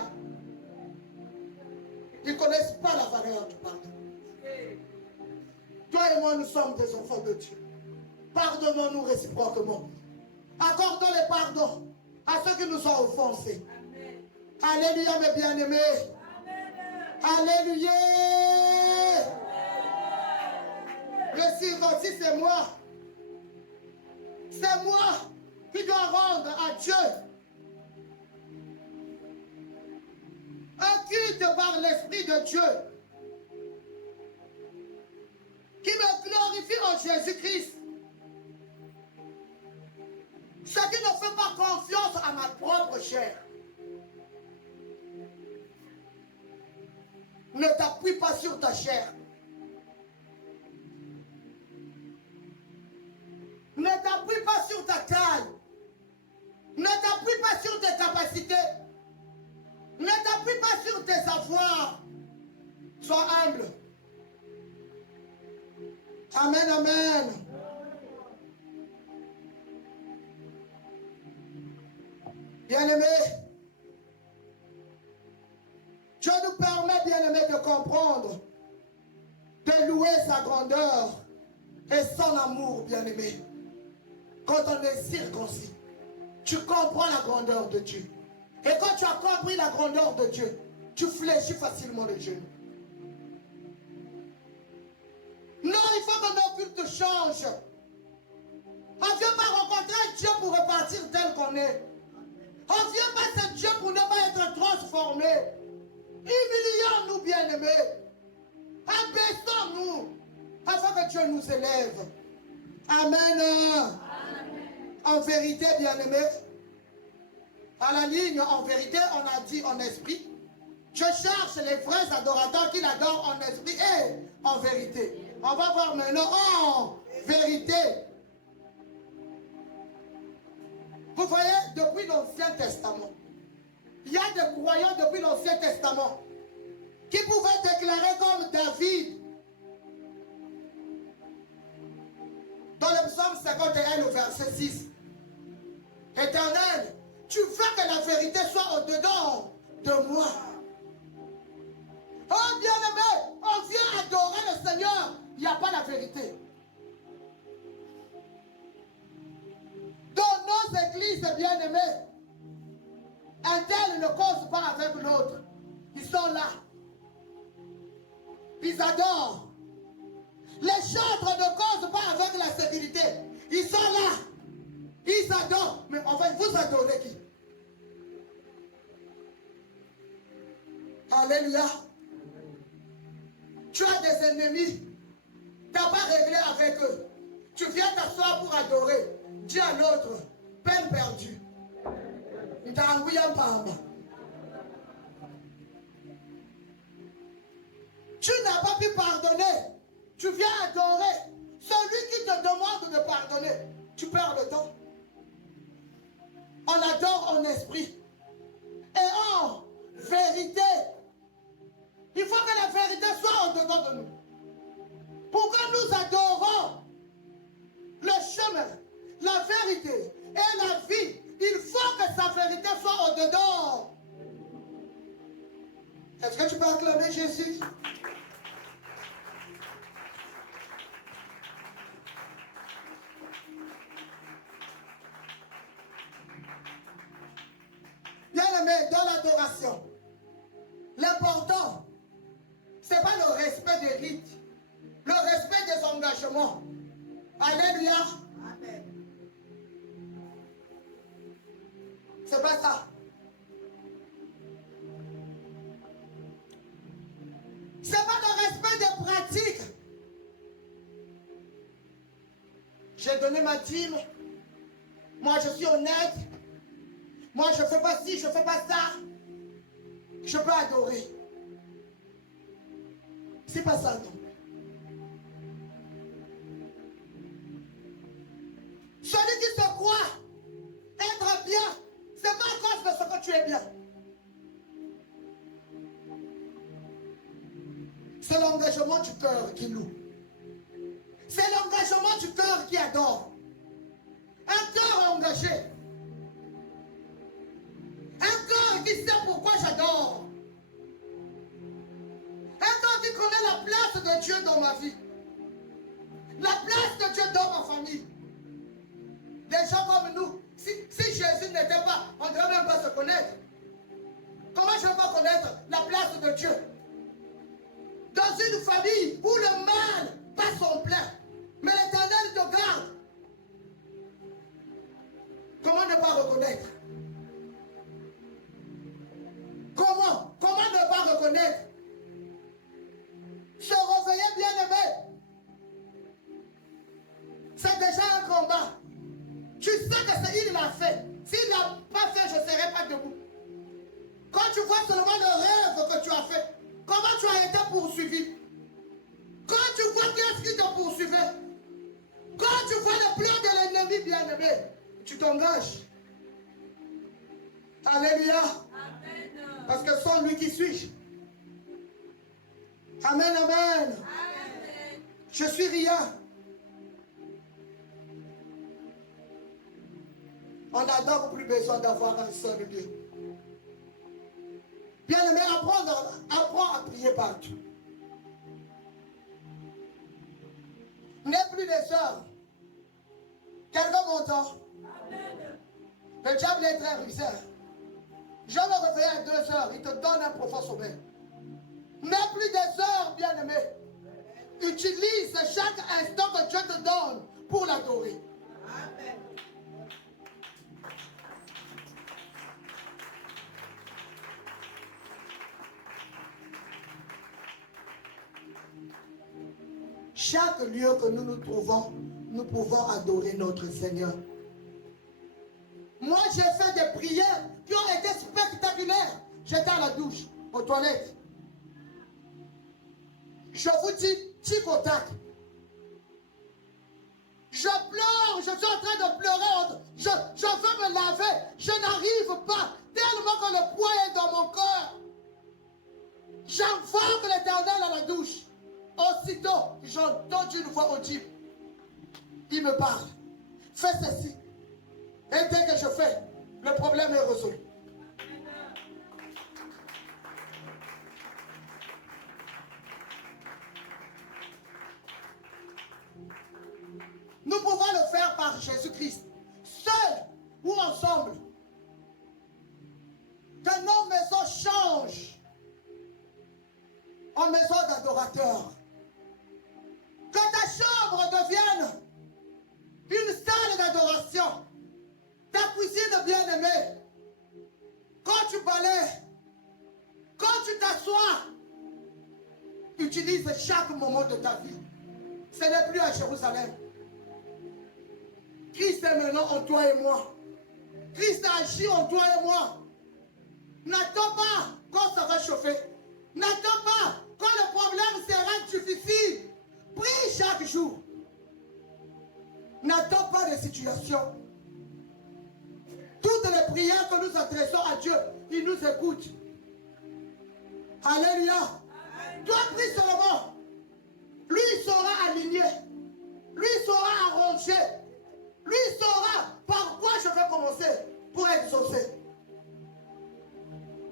Ils ne connaissent pas la valeur du pardon. Toi et moi nous sommes des enfants de Dieu. Pardonnons-nous réciproquement. Accordons les pardons à ceux qui nous ont offensés. Amen. Alléluia mes bien-aimés. Alléluia. Le circoncis c'est moi. C'est moi qui dois rendre à Dieu un culte par l'Esprit de Dieu qui me glorifie en Jésus-Christ. Ce qui ne fait pas confiance à ma propre chair. Ne t'appuie pas sur ta chair. Ne t'appuie pas sur ta taille. Ne t'appuie pas sur tes capacités. Ne t'appuie pas sur tes avoirs. Sois humble. Amen, amen. Bien-aimés, Dieu nous permet, bien-aimés, de comprendre, de louer sa grandeur et son amour, bien-aimés. Quand on est circoncis, tu comprends la grandeur de Dieu. Et quand tu as compris la grandeur de Dieu, tu fléchis facilement les genoux. Non, il faut que nos cultes changent. On ne vient pas rencontrer Dieu pour repartir tel qu'on est. On ne vient pas à Dieu pour ne pas être transformé. Humilions-nous, bien-aimés. Abaissons-nous afin que Dieu nous élève. Amen. En vérité, bien-aimés, À la ligne, en vérité, on a dit en esprit. Je cherche les vrais adorateurs qui l'adorent en esprit et en vérité. On va voir maintenant en vérité. Vous voyez, depuis l'Ancien Testament, il y a des croyants depuis l'Ancien Testament qui pouvaient déclarer comme David dans le psaume 51 au verset 6. Éternel, tu veux que la vérité soit au-dedans de moi. Oh bien-aimé, on vient adorer le Seigneur, il n'y a pas la vérité. Dans nos églises bien-aimées, un tel ne cause pas avec l'autre. Ils sont là. Ils adorent. Les chantres ne causent pas avec la sécurité. Ils sont là. Ils adorent. Mais en fait, vous adorez qui? Alléluia. Tu as des ennemis. Tu n'as pas réglé avec eux. Tu viens t'asseoir pour adorer. Dis à l'autre, peine perdue. Tu n'as pas pu pardonner. Tu viens adorer. Celui qui te demande de pardonner, tu perds le temps. On adore en esprit et en vérité. Il faut que la vérité soit au-dedans de nous. Pourquoi nous adorons le chemin, la vérité et la vie? Il faut que sa vérité soit au-dedans. Est-ce que tu peux acclamer Jésus? Bien-aimé, dans l'adoration, l'important, ce n'est pas le respect des rites, le respect des engagements. Alléluia. Amen. C'est pas ça. C'est pas le respect des pratiques. J'ai donné ma dîme. Moi, je suis honnête. Moi, je ne fais pas ci, je ne fais pas ça. Je peux adorer. C'est pas ça, non. Celui qui se croit être bien, c'est pas à cause de ce que tu es bien. C'est l'engagement du cœur qui loue. C'est l'engagement du cœur qui adore. Un cœur engagé. Un cœur qui sait pourquoi j'adore. Un cœur qui connaît la place de Dieu dans ma vie. La place de Dieu dans ma famille. Des gens comme nous, si Jésus n'était pas, on ne devrait même pas se connaître. Comment je vais pas connaître la place de Dieu? Dans une famille où le mal passe son plein, mais l'Éternel te garde. Comment ne pas reconnaître? Comment ne pas reconnaître? Se réveiller bien-aimé, c'est déjà un combat. Tu sais que c'est il l'a fait. S'il ne l'a pas fait, je ne serai pas debout. Quand tu vois seulement le rêve que tu as fait, comment tu as été poursuivi? Quand tu vois qu'est-ce qui te poursuivait, quand tu vois le plan de l'ennemi bien-aimé, tu t'engages. Alléluia. Amen. Parce que sans lui, qui suis-je? Amen, amen. Amen. Je suis rien. On n'a donc plus besoin d'avoir un seul Dieu. Bien-aimé, apprends à prier partout. N'aie plus des heures. Quelqu'un m'entend? Le diable est très rusé. Je me réveille à 2 heures, il te donne un profond sommeil. N'aie plus des heures, bien-aimé. Utilise chaque instant que Dieu te donne pour l'adorer. Amen. Chaque lieu que nous nous trouvons, nous pouvons adorer notre Seigneur. Moi, j'ai fait des prières qui ont j'étais à la douche, aux toilettes. Je vous dis, tic au tac. Je pleure, je suis en train de pleurer, je veux me laver, je n'arrive pas, tellement que le poids est dans mon corps. J'invoque l'Éternel à la douche. Aussitôt, j'entends une voix audible. Il me parle. Fais ceci. Et dès que je fais, le problème est résolu. Nous pouvons le faire par Jésus-Christ, seul ou ensemble. Que nos maisons changent en maison d'adorateurs. Que ta chambre devienne une salle d'adoration. Ta cuisine bien-aimée. Quand tu balayes, quand tu t'assois, utilise chaque moment de ta vie. Ce n'est plus à Jérusalem. Christ est maintenant en toi et moi. Christ agit en toi et moi. N'attends pas quand ça va chauffer. N'attends pas quand le problème sera difficile. Prie chaque jour. N'attends pas les situations. Toutes les prières que nous adressons à Dieu, il nous écoute. Alléluia. Toi, prie seulement. Lui sera aligné. Lui sera arrangé. Lui saura par quoi je vais commencer pour exaucer.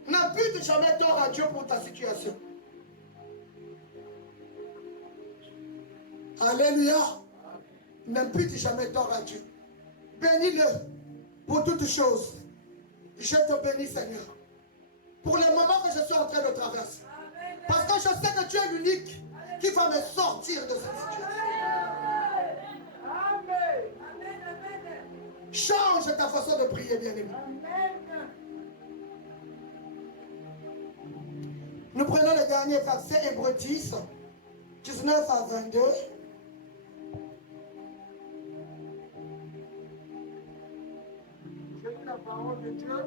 N'impute jamais tort à Dieu pour ta situation. Alléluia. N'impute jamais tort à Dieu. Bénis-le pour toutes choses. Je te bénis, Seigneur, pour le moment que je suis en train de traverser. Parce que je sais que tu es l'unique qui va me sortir de cette situation. Change ta façon de prier, bien-aimé. Nous prenons le dernier verset, Hébreux 10, 19 à 22. Je lis la parole de Dieu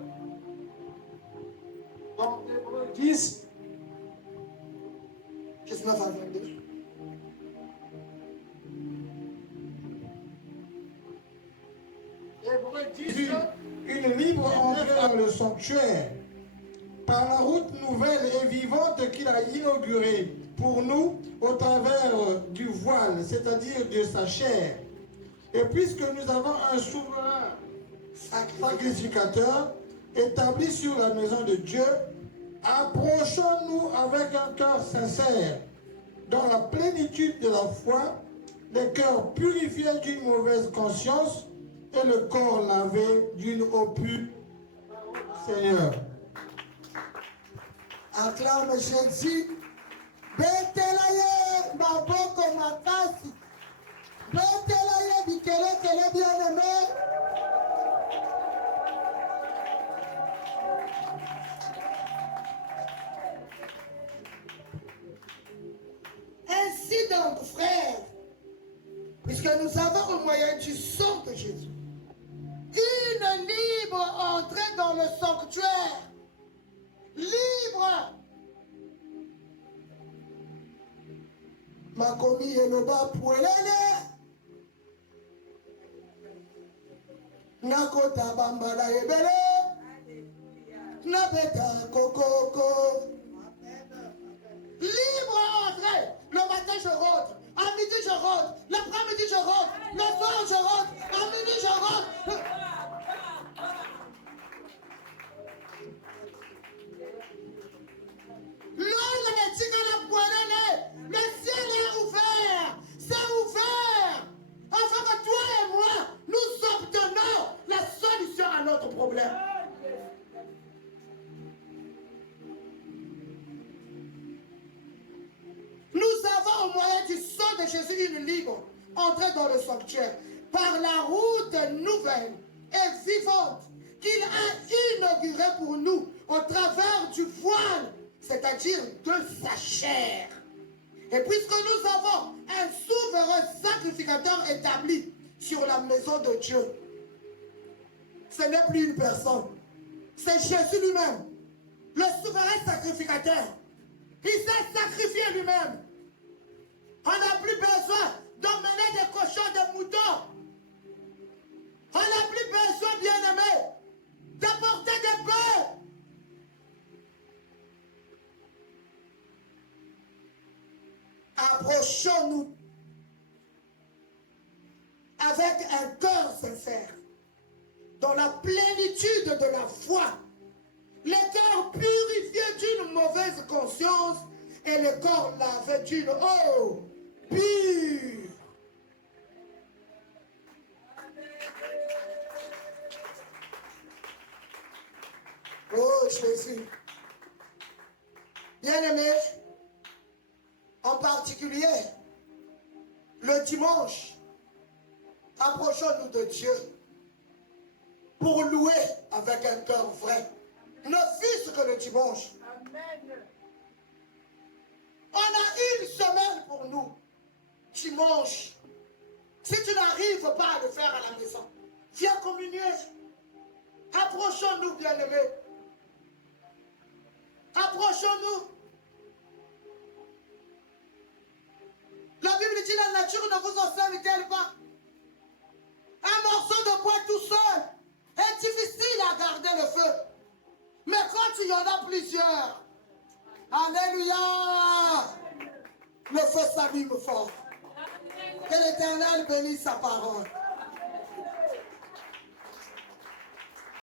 dans Hébreux 10, 19 à 22. Hébreux 10, une libre entrée dans le sanctuaire, par la route nouvelle et vivante qu'il a inaugurée pour nous au travers du voile, c'est-à-dire de sa chair. Et puisque nous avons un souverain sacrificateur établi sur la maison de Dieu, approchons-nous avec un cœur sincère, dans la plénitude de la foi, les cœurs purifiés d'une mauvaise conscience et le corps lavé d'une eau pure. Seigneur. Acclame Jésus. Betelaye, maboko makasi. Betelaye, bikele bien-aimé. Ainsi donc, frères, puisque nous avons au moyen du sang de Jésus une libre entrée dans le sanctuaire, libre. Makomi eloba puelele, nakota bambala ebele, nabeta kokoko. Libre entrée. Le matin je rentre, à midi je rentre, l'après-midi je rentre, le soir je rentre, à midi je rentre. Le ciel est ouvert, c'est ouvert, afin que toi et moi, nous obtenons la solution à notre problème. Nous avons au moyen du sang de Jésus une libre entrée dans le sanctuaire par la route nouvelle et vivante qu'il a inaugurée pour nous au travers du voile, c'est-à-dire de sa chair. Et puisque nous avons un souverain sacrificateur établi, sur la maison de Dieu. Ce n'est plus une personne. C'est Jésus lui-même. le souverain sacrificateur. Il s'est sacrifié lui-même. On n'a plus besoin d'emmener des cochons, des moutons. On n'a plus besoin, bien-aimés, d'apporter des bœufs. Approchons-nous avec un cœur sincère, dans la plénitude de la foi, le cœur purifié d'une mauvaise conscience et le corps lavé d'une eau pure. Oh Jésus. Bien-aimés, en particulier, le dimanche, approchons-nous de Dieu pour louer avec un cœur vrai. Ne fût-ce que le dimanche. Amen. On a une semaine pour nous. Dimanche. Si tu n'arrives pas à le faire à la maison, viens communier. Approchons-nous, bien-aimés. Approchons-nous. La Bible dit la nature ne vous enseigne-t-elle pas? Un morceau de bois tout seul est difficile à garder le feu. Mais quand il y en a plusieurs, alléluia, le feu s'abîme fort. Que l'Éternel bénisse sa parole.